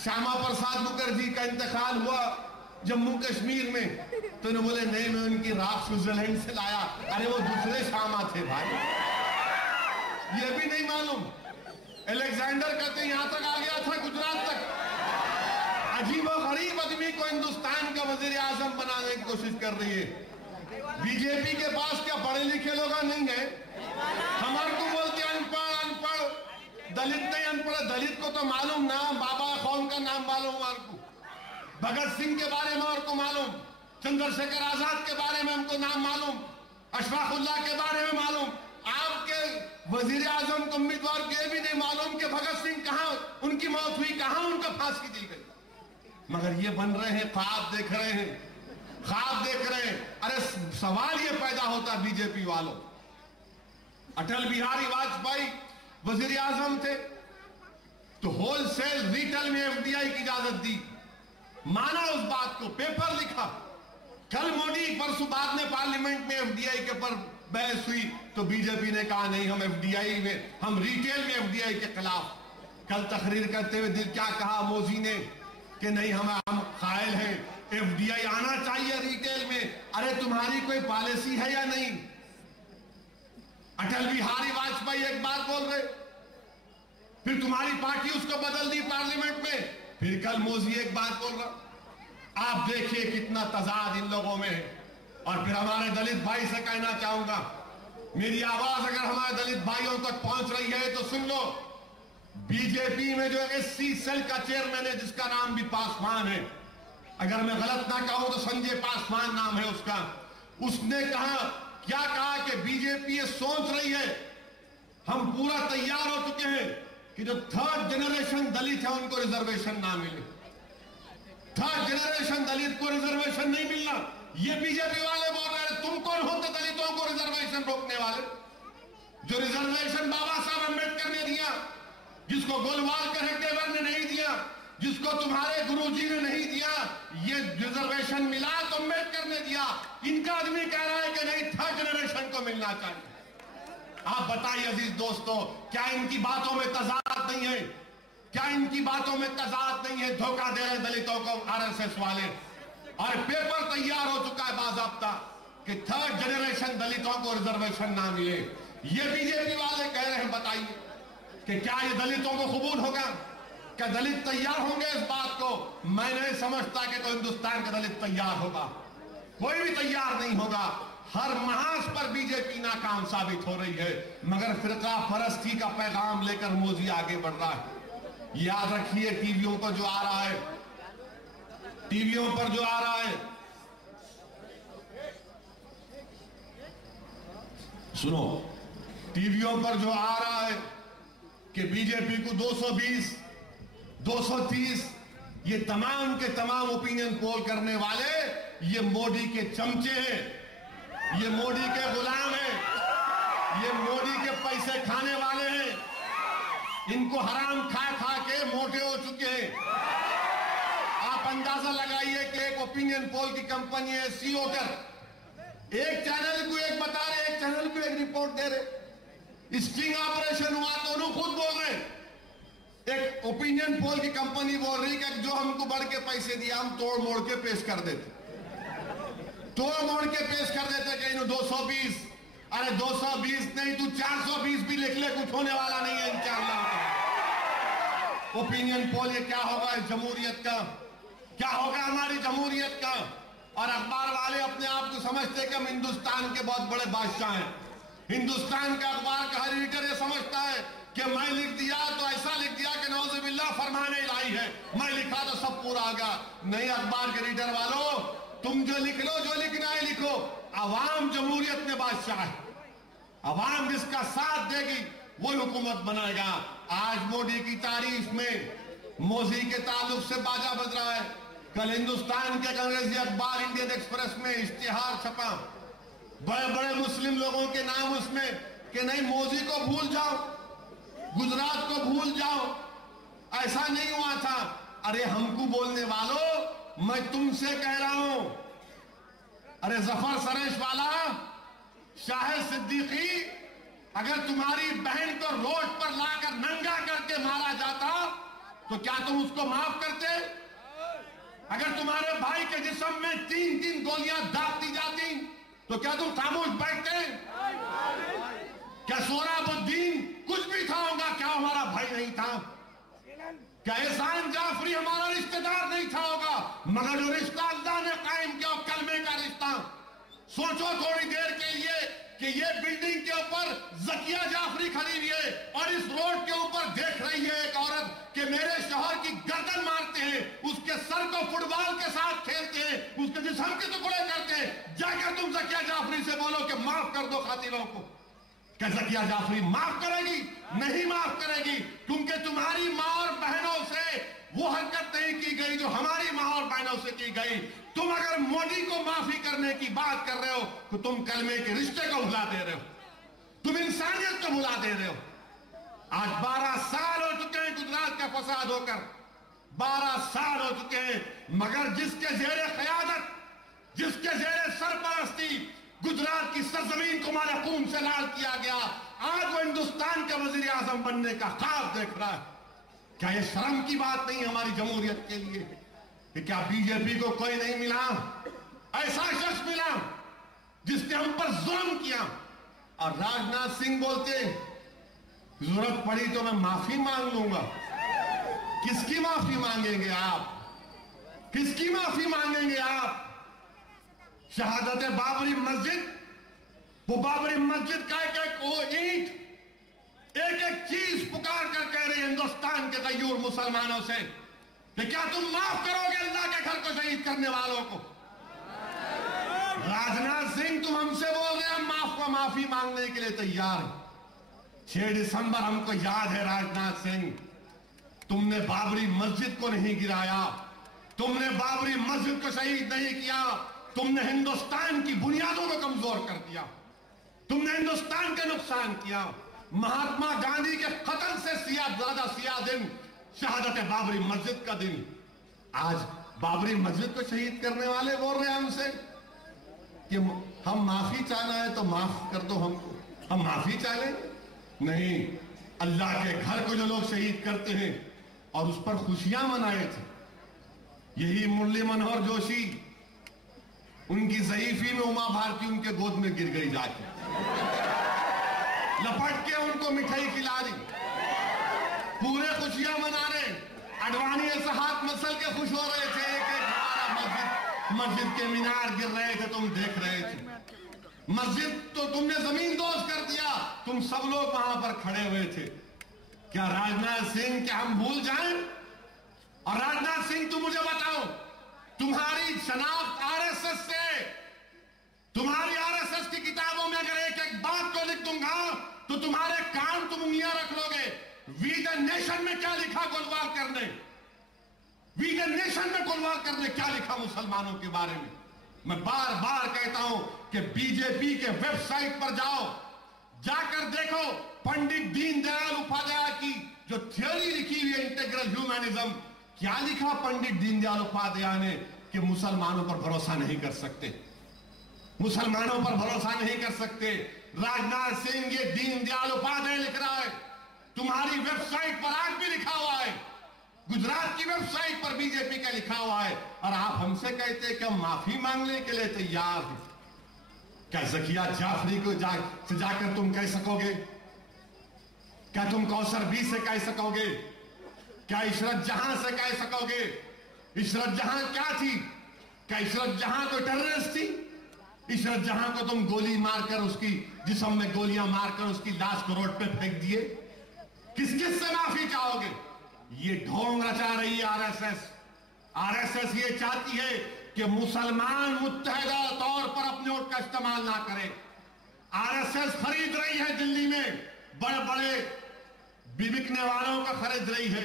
श्यामा प्रसाद मुखर्जी का इंतकाल हुआ जम्मू कश्मीर में, तो उन्होंने बोले नहीं मैं उनकी राख स्विट्जरलैंड से लाया। अरे वो दूसरे शामा थे भाई, ये भी नहीं मालूम। अलेक्जेंडर कहते यहां तक आ गया था, गुजरात तक। अजीब और गरीब आदमी को हिंदुस्तान का वजीर आजम बनाने की कोशिश कर रही है। बीजेपी के पास क्या पढ़े लिखे लोग नहीं है? हमारे को बोलते अनपढ़ अनपढ़, दलित नहीं अनपढ़। दलित को तो मालूम नाम, बाबा कौन का नाम मालूम हमारे को, भगत सिंह के बारे में हमारे को मालूम, चंद्रशेखर आजाद के बारे में हमको नाम मालूम, अशफाकुल्लाह के बारे में मालूम। आपके वजीर आजम को उम्मीदवार को यह भी नहीं मालूम कि भगत सिंह कहां उनकी मौत हुई, कहां उनका फांसी दी गई। मगर ये बन रहे हैं, ख्वाब देख रहे हैं, ख्वाब देख रहे हैं। अरे सवाल ये पैदा होता बीजेपी वालों, अटल बिहारी वाजपेयी वजीर आजम थे तो होलसेल रिटेल में एफडीआई की इजाजत दी, माना उस बात को, पेपर लिखा। कल मोदी परसों बाद में पार्लियामेंट में एफडीआई के पर बहस हुई तो बीजेपी ने कहा नहीं हम एफडीआई में, हम रिटेल में एफडीआई के खिलाफ। कल तकरीर करते हुए दिल क्या कहा मोदी ने कि नहीं हम कायल हैं, एफडीआई आना चाहिए रिटेल में। अरे तुम्हारी कोई पॉलिसी है या नहीं? अटल बिहारी वाजपेयी एक बात बोल रहे, फिर तुम्हारी पार्टी उसको बदल दी पार्लियामेंट में, फिर कल मोदी एक बात बोल रहा। आप देखिए कितना तजाद इन लोगों में है। और फिर हमारे दलित भाई से कहना चाहूंगा, मेरी आवाज अगर हमारे दलित भाइयों तक पहुंच रही है तो सुन लो। बीजेपी में जो एससी सेल का चेयरमैन है जिसका नाम भी पासवान है, अगर मैं गलत ना कहूं तो संजय पासवान नाम है उसका, उसने कहा क्या कहा कि बीजेपी ये सोच रही है, हम पूरा तैयार हो चुके हैं कि जो थर्ड जनरेशन दलित है उनको रिजर्वेशन ना मिले। थर्ड जनरेशन दलित को रिजर्वेशन नहीं मिलना, ये बीजेपी वाले बोल रहे हैं। तुम कौन होते दलितों को रिजर्वेशन रोकने वाले? जो रिजर्वेशन बाबा साहब अम्बेडकर ने दिया, जिसको गोलवालकर हेगडेवर ने नहीं दिया, जिसको तुम्हारे गुरुजी ने नहीं दिया, ये रिजर्वेशन मिला तो अम्बेडकर ने दिया। इनका आदमी कह रहा है कि नहीं थर्ड जनरेशन को मिलना चाहिए। आप बताइए अजीज दोस्तों, क्या इनकी बातों में तजाद नहीं है? क्या इनकी बातों में तजाद नहीं है? धोखा दे रहे दलितों को आरएसएस वाले। और पेपर तैयार हो चुका है बाज़ाब्ता कि थर्ड जनरेशन दलितों को रिजर्वेशन ना मिले। ये बीजेपी वाले कह रहे हैं। बताइए कि क्या ये दलितों को कबूल होगा? क्या दलित तैयार होंगे इस बात को? मैं नहीं समझता कि कोई हिंदुस्तान का दलित तैयार होगा, कोई भी तैयार नहीं होगा। हर महाज पर बीजेपी नाकाम साबित हो रही है, मगर फिरका परस्ती का पैगाम लेकर मोदी आगे बढ़ रहा है। याद रखिए टीवियों पर जो आ रहा है, टीवियों पर जो आ रहा है, सुनो, टीवियों पर जो आ रहा है कि बीजेपी को 220, 230, ये तमाम के तमाम ओपिनियन पोल करने वाले ये मोदी के चमचे हैं, ये मोदी के गुलाम हैं, ये मोदी के पैसे खाने वाले हैं। इनको हराम खा खा के मोटे हो चुके हैं। आप अंदाजा लगाइए कि एक ओपिनियन पोल की कंपनी है सीओटर, एक चैनल को एक बता रहे, एक चैनल को एक रिपोर्ट दे रहे। स्टिंग ऑपरेशन हुआ तो उन्होंने खुद बोल रहे, एक ओपिनियन पोल की कंपनी बोल रही कि जो हमको बढ़ के पैसे दिया हम तोड़ मोड़ के पेश कर देते, तोड़ मोड़ के पेश कर देते कि 220, अरे 220 नहीं तू 420 भी लिख ले, कुछ होने वाला नहीं है इंशाअल्लाह। ओपिनियन पोल ये क्या होगा जमहूरियत का, क्या होगा हमारी जमहूरियत का? और अखबार वाले अपने आप को समझते कि हम हिंदुस्तान के बहुत बड़े बादशाह हैं। हिंदुस्तान का अखबार का हर एडिटर ये समझता है कि मैं लिख दिया तो ऐसा लिख दिया कि नौजुबिल्लाह फरमाने इलाही है, मैं लिखा तो सब पूरा होगा। नहीं अखबार के एडिटर वालों, तुम जो लिख लो, जो लिखना है लिखो। अवाम जमहूरियत में बादशाह है, अवाम जिसका साथ देगी वही हुकूमत बनाएगा। आज मोदी की तारीफ में मोदी के ताल्लुक से बाजा बज रहा है। कल हिंदुस्तान के अंग्रेजी अखबार इंडियन एक्सप्रेस में इश्तिहार छपा, बड़े बड़े मुस्लिम लोगों के नाम उसमें कि नहीं मोदी को भूल जाओ, गुजरात को भूल जाओ, ऐसा नहीं हुआ था। अरे हमको बोलने वालों, मैं तुमसे कह रहा हूं, अरे जफर सरेश वाला, शाहिद सिद्दीकी, अगर तुम्हारी बहन को रोड पर लाकर नंगा करके मारा जाता तो क्या तुम उसको माफ करते? अगर तुम्हारे भाई के जिस्म में 3-3 गोलियां दाग दी जाती तो क्या तुम खामोश बैठते? क्या सोहराबुद्दीन कुछ भी था होगा, क्या हमारा भाई नहीं था? क्या एहसान जाफरी हमारा रिश्तेदार नहीं था होगा, मगर जो रिश्ता अल्लाह ने कायम किया कलमे का रिश्ता। सोचो थोड़ी देर के लिए कि ये बिल्डिंग के ऊपर जकिया जाफरी खड़ी हुई है और इस रोड के ऊपर देख रही है एक औरत कि मेरे शौहर की गर्दन मारते हैं, उसके सर को फुटबॉल के साथ खेलते हैं, उसके जिस्म के टुकड़े करते हैं। जाकर तुम जकिया जाफरी से बोलो कि माफ कर दो कातिलों को। क्या जकिया जाफरी माफ करेगी? नहीं माफ करेगी, क्योंकि तुम्हारी माँ और बहनों से वो हरकत नहीं की गई जो हमारी माँ और बहनों से की गई। तुम अगर मोदी को माफी करने की बात कर रहे हो तो तुम कलमे के रिश्ते को भुला दे रहे हो, तुम इंसानियत को भुला दे रहे हो। आज 12 साल हो चुके हैं गुजरात का फसाद होकर, 12 साल हो चुके हैं, मगर जिसके जेरे क़यादत, जिसके जेरे सरपरस्ती गुजरात की सरजमीन को माला खून से लाल किया गया, आज वो हिंदुस्तान के वजीर आजम बनने का ख्वाब देख रहा है। क्या ये शर्म की बात नहीं हमारी जमहूरियत के लिए कि क्या बीजेपी को कोई नहीं मिला, ऐसा शख्स मिला जिसने हम पर जुल्म किया? और राजनाथ सिंह बोलते जरूरत पड़ी तो मैं माफी मांग लूंगा। किसकी माफी मांगेंगे आप? किसकी माफी मांगेंगे आप? शहादत बाबरी मस्जिद, वो बाबरी मस्जिद का एक ईंट, एक एक चीज पुकार कर कह रही है हिंदुस्तान के गयूर मुसलमानों से कि क्या तुम माफ करोगे अल्लाह के घर को शहीद करने वालों को? राजनाथ सिंह तुम हमसे बोल रहे हैं माफी मांगने के लिए तैयार है। 6 दिसंबर हमको याद है राजनाथ सिंह, तुमने बाबरी मस्जिद को नहीं गिराया, तुमने बाबरी मस्जिद को शहीद नहीं किया, तुमने हिंदुस्तान की बुनियादों को कमजोर कर दिया, तुमने हिंदुस्तान का नुकसान किया। महात्मा गांधी के कत्ल से ज्यादा सिया दिन शहादत बाबरी मस्जिद का दिन। आज बाबरी मस्जिद को शहीद करने वाले बोल रहे हैं हमसे कि हम माफी चाहना है तो माफ कर दो हमको, हम माफी चाहे नहीं। अल्लाह के घर को जो लोग शहीद करते हैं और उस पर खुशियां मनाए थे, यही मुरली मनोहर जोशी, उनकी ज़ईफी में उमा भारती उनके गोद में गिर गई, जाके लपट के उनको मिठाई खिला दी, पूरे खुशियां मना रहे। अडवाणी ऐसा हाथ मसल के खुश हो रहे थे कि हमारा मस्जिद के मीनार गिर रहे थे, तुम देख रहे थे। मस्जिद तो तुमने जमीन दोज कर दिया, तुम सब लोग वहां पर खड़े हुए थे। क्या राजनाथ सिंह, क्या हम भूल जाएं? और राजनाथ सिंह तुम मुझे बताओ, तुम्हारी शनाख्त आरएसएस से, तुम्हारी आरएसएस की किताबों में अगर एक एक बात को लिख दूंगा तो तुम्हारे कान तुम उंगलियां रख लोगे। वी द नेशन में क्या लिखा गोलवालकर ने? वी द नेशन में गोलवालकर ने क्या लिखा मुसलमानों के बारे में? मैं बार बार कहता हूं कि बीजेपी के वेबसाइट पर जाओ, जाकर देखो पंडित दीनदयाल उपाध्याय की जो थ्योरी लिखी हुई है इंटीग्रल ह्यूमैनिज्म, क्या लिखा पंडित दीनदयाल उपाध्याय ने कि मुसलमानों पर भरोसा नहीं कर सकते, मुसलमानों पर भरोसा नहीं कर सकते। राजनाथ सिंह ये दीनदयाल उपाध्याय लिख रहा है, तुम्हारी वेबसाइट पर आज भी लिखा हुआ है, गुजरात की वेबसाइट पर बीजेपी का लिखा हुआ है, और आप हमसे कहते हैं कि हम माफी मांगने के लिए तैयार हैं। क्या जकिया जाफरी को जाकर तुम कह सकोगे? क्या तुम कौसर बी से कह सकोगे? क्या इशरत जहां से कह सकोगे? इशरत जहां क्या थी? क्या इशरत जहां कोई टेररिस्ट थी? इशरत जहां को तुम गोली मारकर, उसकी जिस्म में गोलियां मारकर उसकी लाश को रोड पे फेंक दिए। किस किस से माफी चाहोगे? ये ढोंग रचा रही है आरएसएस। आरएसएस ये चाहती है कि मुसलमान मुत्तहदा तौर पर अपने वोट का इस्तेमाल ना करें। आरएसएस खरीद रही है दिल्ली में, बड़े बड़े बिकने वालों का खरीद रही है।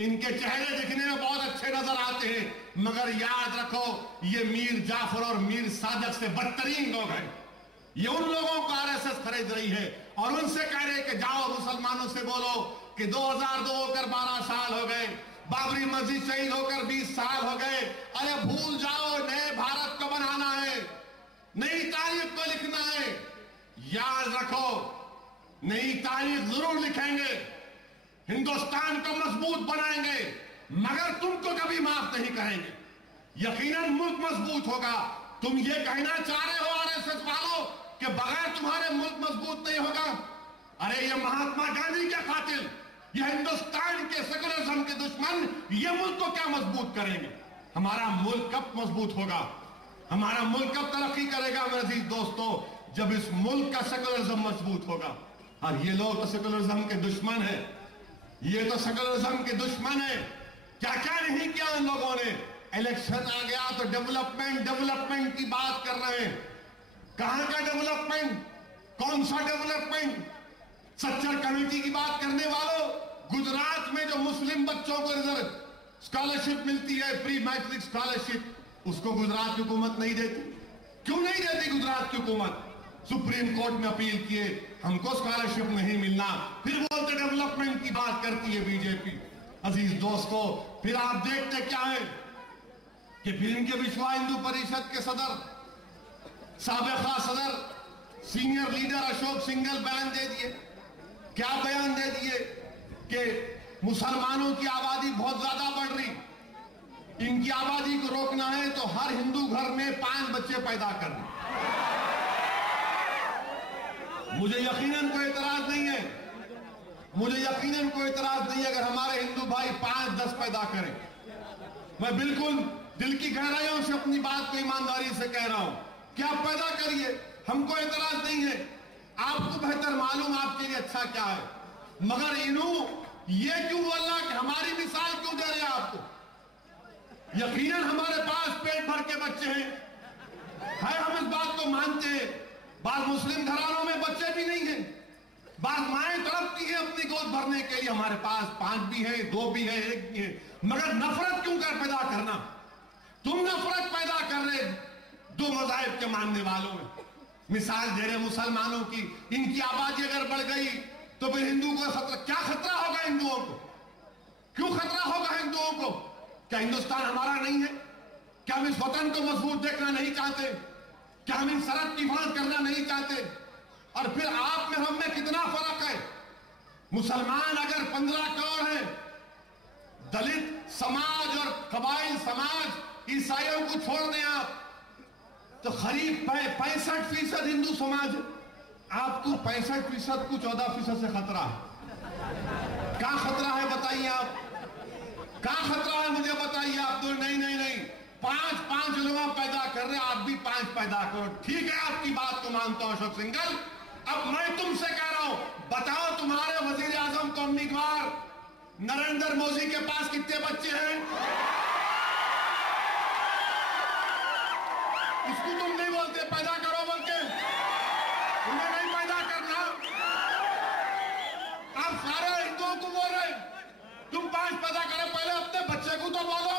इनके चेहरे दिखने में बहुत अच्छे नजर आते हैं, मगर याद रखो ये मीर जाफर और मीर सादक से बदतरीन लोग हैं। ये उन लोगों को आरएसएस खरीद रही है और उनसे कह रहे कि जाओ मुसलमानों से बोलो कि 2002 होकर 12 साल हो गए, बाबरी मस्जिद शहीद होकर 20 साल हो गए, अरे भूल जाओ, नए भारत को बनाना है, नई तारीख को लिखना है। याद रखो नई तारीख जरूर लिखेंगे, हिंदुस्तान को मजबूत बनाएंगे, मगर तुमको कभी माफ नहीं करेंगे। यकीनन मुल्क मजबूत होगा। तुम ये कहना चाह रहे हो आरएसएस वालों कि बगैर तुम्हारे मुल्क मजबूत नहीं होगा? अरे ये महात्मा गांधी के कातिल, ये हिंदुस्तान के सेकुलरिज्म के दुश्मन ये मुल्क को क्या मजबूत करेंगे? हमारा मुल्क कब मजबूत होगा? हमारा मुल्क कब तरक्की करेगा मेरे अजीज दोस्तों? जब इस मुल्क का सेकुलरिज्म मजबूत होगा। और ये लोग तो सेकुलरिज्म के दुश्मन है, ये तो सेकुलरिज्म के दुश्मन है। क्या क्या नहीं किया इन लोगों ने। इलेक्शन आ गया तो डेवलपमेंट की बात कर रहे हैं। कहां का डेवलपमेंट? कौन सा डेवलपमेंट? सच्चर कमेटी की बात करने वालों, गुजरात में जो मुस्लिम बच्चों को रिजर्व स्कॉलरशिप मिलती है, प्री मैट्रिक स्कॉलरशिप, उसको गुजरात की हुकूमत नहीं देती। क्यों नहीं देती गुजरात की हुकूमत? सुप्रीम कोर्ट में अपील किए, हमको स्कॉलरशिप नहीं मिलना, फिर बोलते डेवलपमेंट की बात करती है बीजेपी। अजीज दोस्तों, फिर आप देखते क्या है कि फिर इनके विश्व हिंदू परिषद के सदर, साबिका सदर, सीनियर लीडर अशोक सिंघल बयान दे दिए। क्या बयान दे दिए कि मुसलमानों की आबादी बहुत ज्यादा बढ़ रही, इनकी आबादी को रोकना है तो हर हिंदू घर में 5 बच्चे पैदा करना। मुझे यकीनन कोई एतराज नहीं है, मुझे यकीनन कोई एतराज नहीं है अगर हमारे हिंदू भाई 5-10 पैदा करें। मैं बिल्कुल दिल की गहराइयों से अपनी बात को ईमानदारी से कह रहा हूं कि आप पैदा करिए, हमको एतराज नहीं है। आपको बेहतर मालूम आपके लिए अच्छा क्या है, मगर इन्हों ये क्यों बोलना कि हमारी मिसाल क्यों दे रहे हैं आपको? यकीनन हमारे पास पेट भर के बच्चे हैं, हम इस बात को मानते हैं। बाद मुस्लिम घरानों में बच्चे भी नहीं हैं, बाद माएं तड़पती हैं अपनी गोद भरने के लिए। हमारे पास 5 भी है, 2 भी है, 1 भी है, मगर नफरत क्यों कर पैदा करना? तुम नफरत पैदा कर रहे 2 मज़ाहिब के मानने वालों में। मिसाल दे रहे मुसलमानों की, इनकी आबादी अगर बढ़ गई तो फिर हिंदू को क्या खतरा होगा? हिंदुओं को क्यों खतरा होगा? हिंदुओं को क्या हिंदुस्तान हमारा नहीं है? क्या हम इस वतन को मजबूत देखना नहीं चाहते? क्या हम इन सरहद की हिफाजत करना नहीं चाहते? और फिर आप में हम में कितना फर्क है? मुसलमान अगर 15 करोड़ है, दलित समाज और कबाइल समाज, ईसाइयों को छोड़ दें आप, तो करीब 65% हिंदू समाज है। आपको 65% को 14% से खतरा है। क्या खतरा है बताइए आप? क्या खतरा है मुझे बताइए आप? तो नहीं 5 लोग पैदा कर रहे, आप भी 5 पैदा करो। ठीक है, आपकी बात को मानता हूं अशोक सिंघल। अब मैं तुमसे कह रहा हूं, बताओ तुम्हारे वजीर आजम को उम्मीदवार नरेंद्र मोदी के पास कितने बच्चे हैं? उसको तुम नहीं बोलते पैदा करो बोल के, तुम्हें नहीं पैदा करना। आप सारे हिंदुओं को बोल रहे तुम 5 पैदा करो, पहले अपने बच्चे को तो बोलो,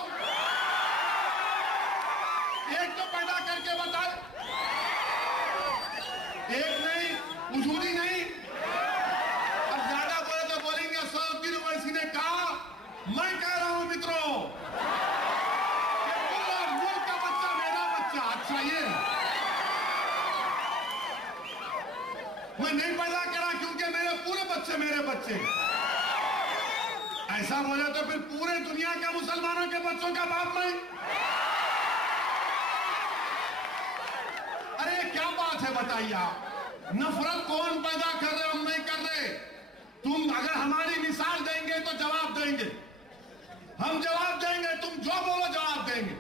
एक तो पैदा करके बताए। एक नहीं, उसूली नहीं, और ज्यादा बोले तो बोलेंगे 100 वैसी ने कहा। मैं कह रहा हूं मित्रों, मुल्क का बच्चा मेरा बच्चा। अच्छा, ये मैं नहीं पैदा करा क्योंकि मेरे पूरे बच्चे मेरे बच्चे। ऐसा बोले तो फिर पूरे दुनिया के मुसलमानों के बच्चों का बाप मैं। अरे क्या बात है बताइए आप? नफरत कौन पैदा कर रहे? हम नहीं कर रहे। तुम अगर हमारी मिसाल देंगे तो जवाब देंगे, हम जवाब देंगे, तुम जो बोलो जवाब देंगे।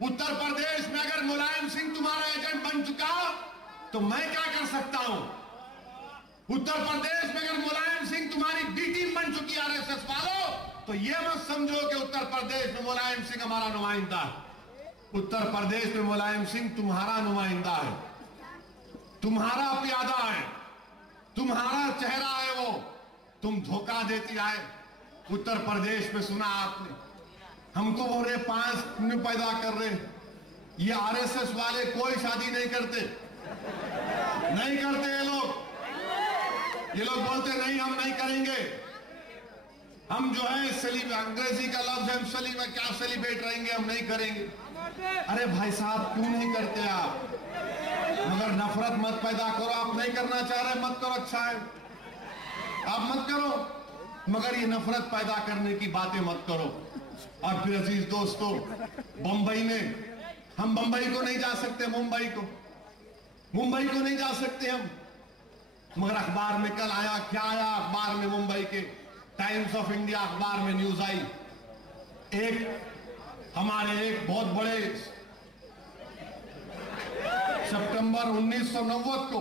उत्तर प्रदेश में अगर मुलायम सिंह तुम्हारा एजेंट बन चुका तो मैं क्या कर सकता हूं? उत्तर प्रदेश में अगर मुलायम सिंह तुम्हारी बी टीम बन चुकी आरएसएस वालों, तो यह मत समझो कि उत्तर प्रदेश में मुलायम सिंह हमारा नुमाइंदा है। उत्तर प्रदेश में मुलायम सिंह तुम्हारा नुमाइंदा है, तुम्हारा प्यादा है, तुम्हारा चेहरा है वो। तुम धोखा देती आए। उत्तर प्रदेश में सुना आपने, हमको बोल रहे 5 पैदा कर रहे। ये आरएसएस वाले कोई शादी नहीं करते ये लोग बोलते नहीं हम नहीं करेंगे। हम जो है अंग्रेजी का लफ्ज है क्या सेलिब्रेट रहेंगे, हम नहीं करेंगे। अरे भाई साहब, क्यों नहीं करते आप? मगर नफरत मत पैदा करो। आप नहीं करना चाह रहे, मत करो, अच्छा है, आप मत करो, मगर ये नफरत पैदा करने की बातें मत करो। और फिर अजीज दोस्तों, बंबई में हम बंबई को नहीं जा सकते, मुंबई को नहीं जा सकते हम, मगर अखबार में कल आया, क्या आया अखबार में, मुंबई के टाइम्स ऑफ इंडिया अखबार में न्यूज आई, हमारे एक बहुत बड़े सितंबर 1990 को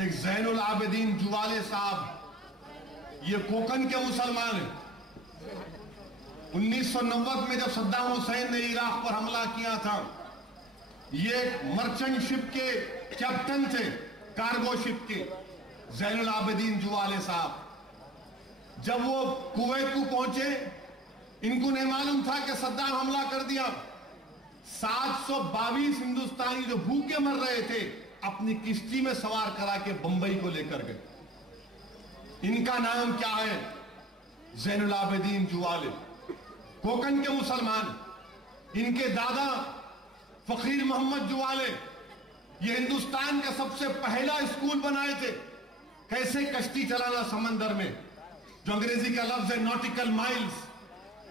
एक जैनुल आबिदीन जुवाले साहब, ये कोकन के मुसलमान हैं। 1990 में जब सद्दाम हुसैन ने इराक पर हमला किया था, ये मर्चेंट शिप के कैप्टन थे, कार्गो शिप के, जैनुल आबिदीन जुवाले साहब। जब वो कुवैत को पहुंचे, इनको नहीं मालूम था कि सद्दाम हमला कर दिया। 722 हिंदुस्तानी जो भूखे मर रहे थे, अपनी किश्ती में सवार करा के बंबई को लेकर गए। इनका नाम क्या है? जैनुल आबिदीन जुवाले, कोकन के मुसलमान। इनके दादा फकीर मोहम्मद जुवाले, ये हिंदुस्तान का सबसे पहला स्कूल बनाए थे, कैसे कश्ती चलाना समंदर में, जो अंग्रेजी का लफ्ज है नॉटिकल माइल्स,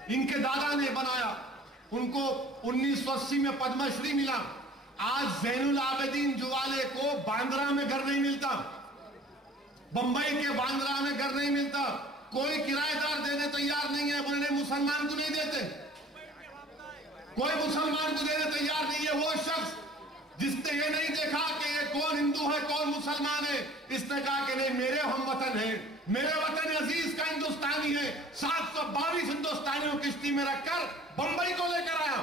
इनके दादा ने बनाया। उनको 1980 में पद्मश्री मिला। आज जैनुल आबिदीन जुवाले को बांद्रा में घर नहीं मिलता, बंबई के बांद्रा में घर नहीं मिलता, कोई किराएदार देने तैयार नहीं है। बोले मुसलमान को नहीं देते, कोई मुसलमान को देने तैयार नहीं है। वो शख्स जिसने ये नहीं देखा कि ये कौन हिंदू है कौन मुसलमान है, इसने कहा कि नहीं मेरे हमवतन है, मेरे वतन अजीज का हिंदुस्तानी है। 722 हिंदुस्तानियों को किश्ती में रखकर बंबई को लेकर आया।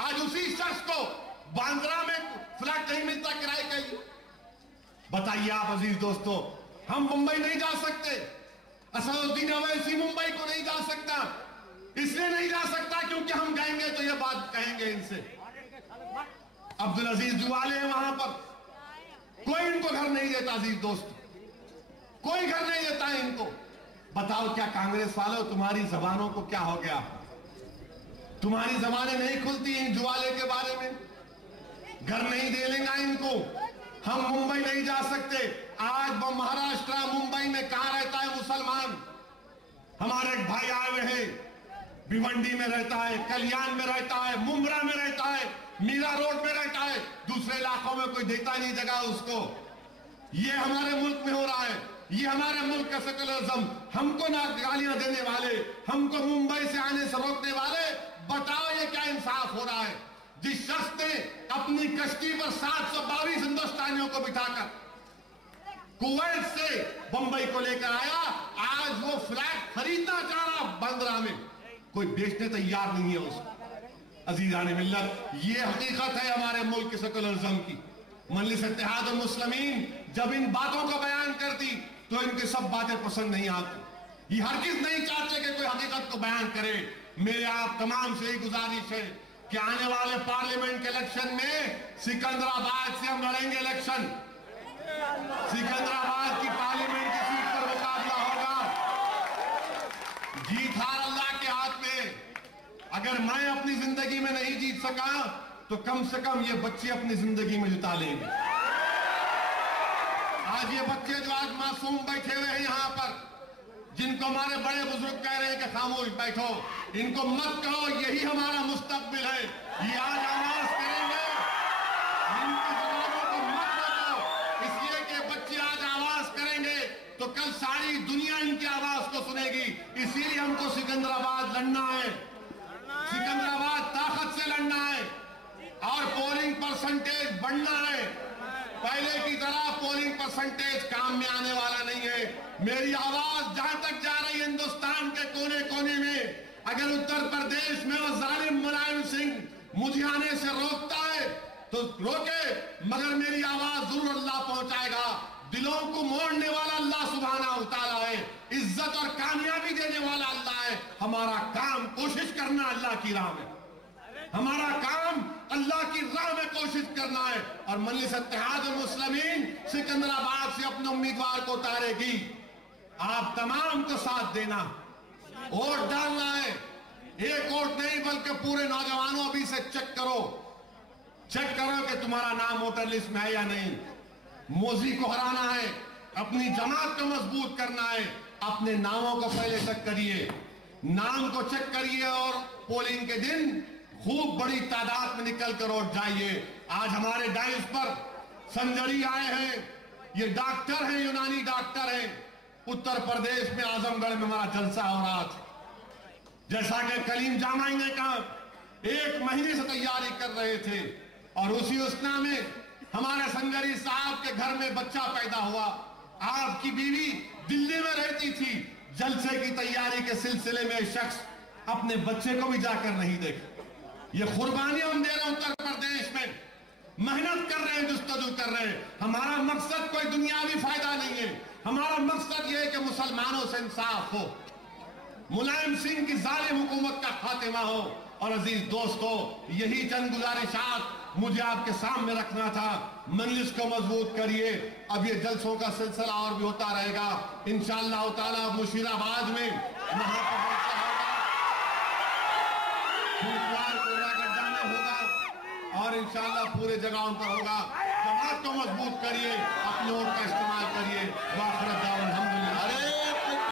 आज उसी शख्स को बांद्रा में फ्लैट नहीं मिलता किराए का। बताइए आप अजीज दोस्तों, हम मुंबई नहीं जा सकते। असदुद्दीन अवैसी मुंबई को नहीं जा सकता, इसलिए नहीं जा सकता क्योंकि हम कहेंगे तो ये बात कहेंगे इनसे। अब्दुल अजीज जुवाले हैं वहां पर, कोई इनको घर नहीं देता अजीज दोस्त, कोई घर नहीं देता है इनको। बताओ क्या कांग्रेस वालों, तुम्हारी जबानों को क्या हो गया? तुम्हारी जबानें नहीं खुलती इन जुवाले के बारे में? घर नहीं दे लेगा इनको। हम मुंबई नहीं जा सकते। आज वो महाराष्ट्र मुंबई में कहां रहता है मुसलमान? हमारे एक भाई आए हुए हैं, भिवंडी में रहता है, कल्याण में रहता है, मुंब्रा में रहता है, मीरा रोड में रहता है, दूसरे इलाकों में कोई देता नहीं जगह उसको। ये हमारे मुल्क में हो रहा है, ये हमारे मुल्क का सेकुलरिज्म। हमको ना गालियां देने वाले, हमको मुंबई से आने से रोकने वाले, बताओ ये क्या इंसाफ हो रहा है? जिस शख्स ने अपनी कश्ती पर 722 हिंदुस्तानियों को बिठाकर कुवैत से बंबई को लेकर आया, आज वो फ्लैट खरीदना चाह रहा बांद्रा में, कोई बेचने तैयार नहीं है उसको। अजीजान मिल्लत, ये हकीकत है हमारे मुल्क के सेकुलरिज्म की। मजलिस इत्तेहादुल मुस्लिमीन जब इन बातों का बयान करती तो इनकी सब बातें पसंद नहीं आती। ये हरगिज़ नहीं चाहते कि कोई हकीकत को बयान करे। मेरे आप तमाम से ही गुजारिश है कि आने वाले पार्लियामेंट के इलेक्शन में सिकंदराबाद से हम लड़ेंगे इलेक्शन। सिकंदराबाद की पार्लियामेंट की सीट पर मुकाबला होगा। जीत हार अल्लाह के हाथ में। अगर मैं अपनी जिंदगी में नहीं जीत सका तो कम से कम ये बच्चे अपनी जिंदगी में जिता लेंगे। आज ये बच्चे जो आज मासूम बैठे हुए हैं यहां पर, जिनको हमारे बड़े बुजुर्ग कह रहे हैं कि खामोश बैठो, इनको मत कहो, यही हमारा मुस्तकबिल है, ये आज आवाज करेंगे, इनकी जबानों को मत रोको। इसलिए कि बच्चे आज आवाज करेंगे तो कल सारी दुनिया इनकी आवाज को सुनेगी। इसीलिए हमको सिकंदराबाद लड़ना है, सिकंदराबाद ताकत से लड़ना है और पोलिंग परसेंटेज बढ़ना है। पहले की तरह पोलिंग परसेंटेज काम में आने वाला नहीं है। मेरी आवाज जहां तक जा रही है हिंदुस्तान के कोने कोने में, अगर उत्तर प्रदेश में वो जालिम मुलायम सिंह मुझे आने से रोकता है तो रोके, मगर मेरी आवाज जरूर अल्लाह पहुंचाएगा। दिलों को मोड़ने वाला अल्लाह सुब्हाना व तआला है, इज्जत और कामयाबी देने वाला अल्लाह है। हमारा काम कोशिश करना अल्लाह की राह में, हमारा काम अल्लाह की राह में कोशिश करना है। और मजलिस इत्तेहादुल मुस्लिमीन सिकंदराबाद से अपने उम्मीदवार को उतारेगी। आप तमाम को साथ देना, वोट डालना है। एक वोट नहीं बल्कि पूरे नौजवानों अभी से चेक करो कि तुम्हारा नाम वोटर लिस्ट में है या नहीं। मोदी को हराना है, अपनी जमात को मजबूत करना है। अपने नामों को पहले चेक करिए, नाम को चेक करिए और पोलिंग के दिन खूब बड़ी तादाद में निकल कर वोट जाइए। आज हमारे डाइस पर संजरी आए हैं, ये डॉक्टर हैं, यूनानी डॉक्टर हैं। उत्तर प्रदेश में आजमगढ़ में हमारा जलसा हो रहा था। जैसा कि कलीम जामाई ने कहा, 1 महीने से तैयारी कर रहे थे और उसी उसना में हमारे संजरी साहब के घर में बच्चा पैदा हुआ। आपकी बीवी दिल्ली में रहती थी, जलसे की तैयारी के सिलसिले में शख्स अपने बच्चे को भी जाकर नहीं देखा। ये कुर्बानी हम दे रहे हैं उत्तर प्रदेश में, मेहनत कर रहे हैं, जुस्तजू कर रहे हैं। हमारा मकसद कोई दुनियावी फायदा नहीं है, हमारा मकसद यह है कि मुसलमानों से इंसाफ हो, मुलायम सिंह की जालिम हुकूमत का खात्मा हो। और अजीज दोस्तों, यही चंद गुजारिशात मुझे आपके सामने रखना था। मजलिस को मजबूत करिए। अब ये जलसों का सिलसिला और भी होता रहेगा इंशाअल्लाह ताला। मुशीराबाद में वहां पर होगा और इंशाअल्लाह पूरे जगहों पर होगा। जमात को मजबूत करिए, अपने वोट का इस्तेमाल